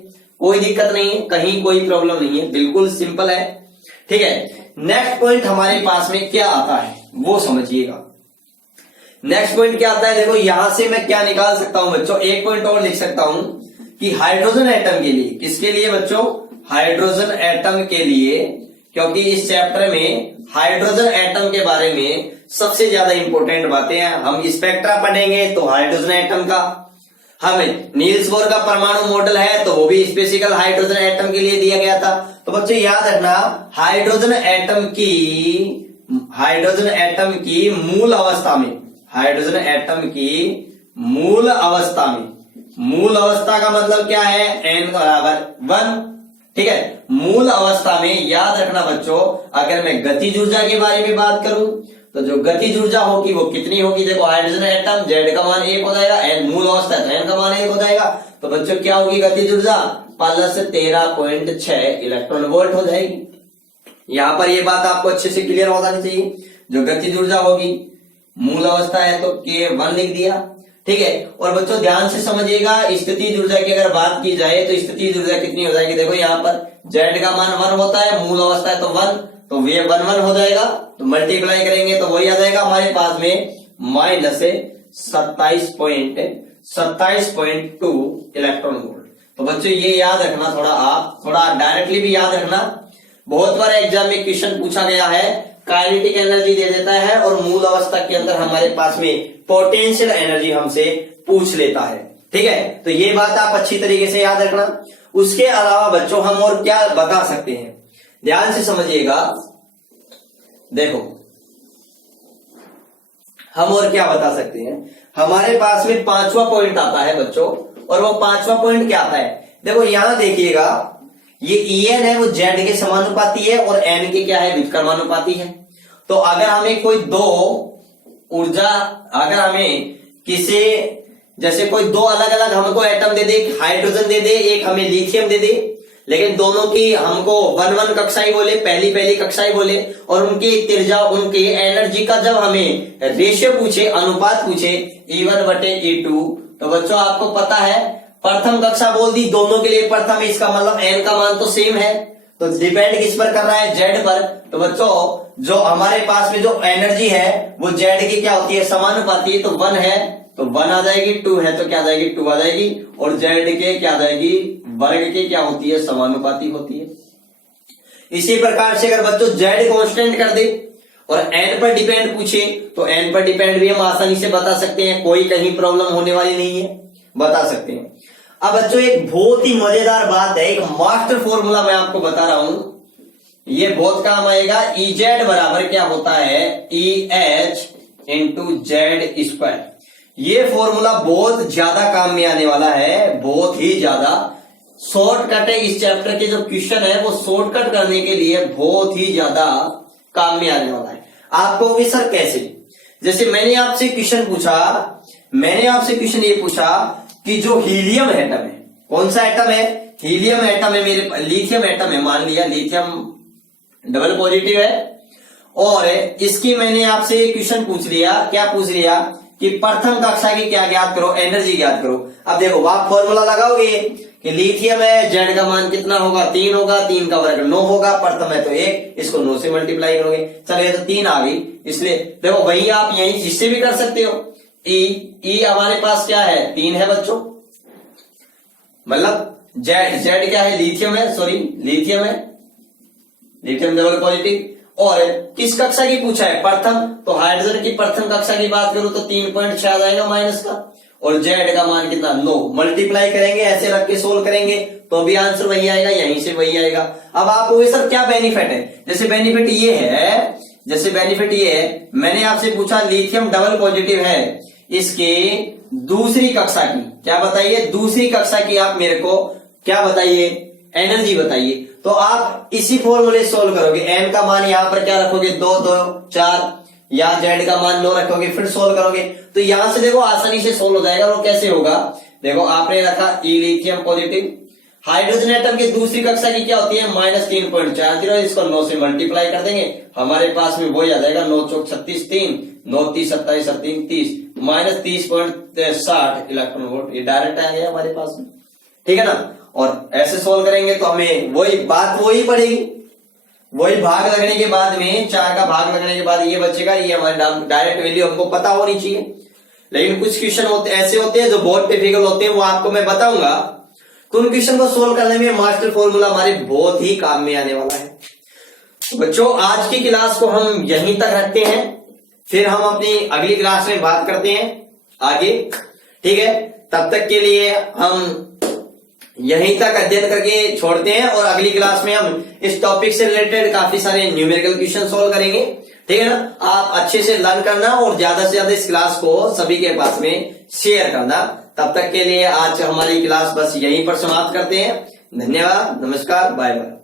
कोई दिक्कत नहीं है, कहीं कोई प्रॉब्लम नहीं है, बिल्कुल सिंपल है, ठीक है। नेक्स्ट पॉइंट हमारे पास में क्या आता है वो समझिएगा। नेक्स्ट पॉइंट क्या आता है, देखो यहां से मैं क्या निकाल सकता हूं बच्चों, एक पॉइंट और लिख सकता हूं कि हाइड्रोजन एटम के लिए, किसके लिए बच्चों हाइड्रोजन एटम के लिए, क्योंकि इस चैप्टर में हाइड्रोजन एटम के बारे में सबसे ज्यादा इंपॉर्टेंट बातें हैं। हम स्पेक्ट्रा पढ़ेंगे तो हाइड्रोजन एटम का, हमें नील्स बोर का परमाणु मॉडल है तो वो भी स्पेसिकल हाइड्रोजन एटम के लिए दिया गया था। तो बच्चों याद रखना हाइड्रोजन एटम की मूल अवस्था में, हाइड्रोजन एटम की मूल अवस्था में, मूल अवस्था का मतलब क्या है n बराबर 1, ठीक है। मूल अवस्था में याद रखना बच्चों, अगर मैं गतिज ऊर्जा के बारे में बात करूं तो जो गतिज ऊर्जा होगी वो कितनी होगी, देखो हाइड्रोजन एटम जेड का मान 1 हो जाएगा, एन मूल अवस्था है तो एन का मान 1 हो जाएगा, तो बच्चों क्या होगी गतिज ऊर्जा प्लस 13.6 इलेक्ट्रॉन वोल्ट हो जाएगी। यहां पर ये बात आपको अच्छे से क्लियर हो जानी चाहिए। जो गतिज ऊर्जा होगी मूल अवस्था है तो K1 लिख दिया, ठीक है। और बच्चों ध्यान से समझिएगा, स्थितिज ऊर्जा की अगर बात की जाए तो स्थितिज ऊर्जा कितनी हो जाएगी, देखो यहाँ पर जेड का मान 1 होता है, मूल अवस्था है तो 1, तो वे 1 हो जाएगा, तो मल्टीप्लाई करेंगे तो वही आ जाएगा हमारे पास में माइनस 27.2 इलेक्ट्रॉन वोल्ट। तो बच्चों ये याद रखना, थोड़ा डायरेक्टली भी याद रखना, बहुत बार एग्जाम में क्वेश्चन पूछा गया है, काइनेटिक एनर्जी दे देता है और मूल अवस्था के अंदर हमारे पास में पोटेंशियल एनर्जी हमसे पूछ लेता है, ठीक है। तो ये बात आप अच्छी तरीके से याद रखना। उसके अलावा बच्चों हम और क्या बता सकते हैं, ध्यान से समझिएगा, देखो हम और क्या बता सकते हैं। हमारे पास में 5वां पॉइंट आता है बच्चों, और वो 5वां पॉइंट क्या आता है, देखो यहां देखिएगा, ये En है वो जेड के समानुपाती है और n के क्या है व्युत्क्रमानुपाती है। तो अगर हमें कोई दो ऊर्जा, अगर हमें किसी जैसे कोई दो अलग अलग हमको एटम दे दे, एक हाइड्रोजन दे दे, एक हमें लिथियम दे दे, लेकिन दोनों की हमको 1-1 कक्षाएं बोले, पहली कक्षाएं बोले, और उनकी त्रिज्या, उनकी एनर्जी का जब हमें रेशियो पूछे, अनुपात पूछे E1/E2, तो बच्चों आपको पता है प्रथम कक्षा बोल दी दोनों के लिए प्रथम, इसका मतलब n का मान तो सेम है, तो डिपेंड किस पर कर रहा है जेड पर। तो बच्चों जो हमारे पास में जो एनर्जी है वो जेड की क्या होती है समानुपाती है, तो 1 है तो 1 आ जाएगी, 2 है तो क्या आ जाएगी 2 आ जाएगी, और जेड के क्या आ जाएगी वर्ग के क्या होती है समानुपाती होती है। इसी प्रकार से अगर बच्चों जेड कांस्टेंट कर दे और एन पर डिपेंड पूछे तो एन पर डिपेंड भी हम आसानी से बता सकते हैं, कोई कहीं प्रॉब्लम होने वाली नहीं है, बता सकते हैं। अब बच्चों एक बहुत ही मजेदार बात है, एक मास्टर फॉर्मूला मैं आपको बता रहा हूं, ये बहुत काम आएगा। EZ बराबर क्या होता है EH इंटू जेड स्क्वायर। ये फॉर्मूला बहुत ज्यादा काम में आने वाला है, बहुत ही ज्यादा शॉर्टकट है। इस चैप्टर के जो क्वेश्चन है वो शॉर्टकट करने के लिए बहुत ही ज्यादा काम में आने वाला है। आपको भी सर कैसे, जैसे मैंने आपसे क्वेश्चन ये पूछा कि जो हीलियम एटम है, कौन सा एटम है, हीलियम एटम है, मेरे लिथियम एटम है, मान लिया लिथियम डबल पॉजिटिव है। और इसकी मैंने आपसे एक क्वेश्चन पूछ लिया, क्या पूछ लिया कि प्रथम कक्षा की क्या ज्ञात करो, एनर्जी ज्ञात करो। अब देखो आप फॉर्मूला लगाओगे कि लिथियम है, जेड का मान कितना होगा, 3 होगा, 3 का वर्ग 9 होगा, प्रथम है तो 1, इसको 9 से मल्टीप्लाई करोगे। चलिए तो 3 आ गई, इसलिए देखो वही आप यही इससे भी कर सकते हो। ई हमारे पास क्या है, 3 है बच्चों, मतलब जेड क्या है, लिथियम है, सॉरी लिथियम है, लिथियम डबल पॉजिटिव। और किस कक्षा की पूछा है, प्रथम, तो हाइड्रोजन की प्रथम कक्षा की बात करूं तो 3.6 आ जाएगा माइनस का, और जेड का मान कितना 9, मल्टीप्लाई करेंगे, ऐसे रख के सोल्व करेंगे तो भी आंसर वही आएगा, यहीं से वही आएगा। अब आपको सर क्या बेनिफिट है, जैसे बेनिफिट ये है, मैंने आपसे पूछा लिथियम डबल पॉजिटिव है, इसके दूसरी कक्षा की क्या बताइए, दूसरी कक्षा की आप मेरे को क्या बताइए, एनर्जी बताइए। तो आप इसी फॉर्मूले सोल्व करोगे, एम का मान यहां पर क्या रखोगे 2 2 4, या जेड का मान 9 रखोगे, फिर सोल्व करोगे तो यहां से देखो आसानी से सोल्व हो जाएगा। और कैसे होगा, देखो आपने रखा ई लिथियम पॉजिटिव, हाइड्रोजन एटम की दूसरी कक्षा की क्या होती है -3.40, इसको 9 से मल्टीप्लाई कर देंगे, हमारे पास में वही आ जाएगा 9 चौक 36, 3 9 30 27 3 30 -30.60 इलेक्ट्रॉन वोल्ट, ये डायरेक्ट आ गया हमारे पास में, ठीक है ना। और ऐसे सोल्व करेंगे तो हमें वही बात वही पड़ेगी, वही भाग लगने के बाद में 4 का भाग लगने के बाद ये बचेगा, ये हमारे डायरेक्ट वैल्यू हमको पता होनी चाहिए। लेकिन कुछ क्वेश्चन होते ऐसे होते हैं जो बहुत डिफिकल्ट होते हैं, वो आपको मैं बताऊंगा, तो उन क्वेश्चन को सोल्व करने में मास्टर फॉर्मूला हमारे बहुत ही काम में आने वाला है। तो बच्चों आज की क्लास को हम यहीं तक रखते हैं, फिर हम अपनी अगली क्लास में बात करते हैं आगे, ठीक है। तब तक के लिए हम यहीं तक अध्ययन करके छोड़ते हैं, और अगली क्लास में हम इस टॉपिक से रिलेटेड काफी सारे न्यूमेरिकल क्वेश्चन सोल्व करेंगे, ठीक है ना। आप अच्छे से लर्न करना और ज्यादा से ज्यादा इस क्लास को सभी के पास में शेयर करना। तब तक के लिए आज हमारी क्लास बस यहीं पर समाप्त करते हैं। धन्यवाद, नमस्कार, बाय बाय।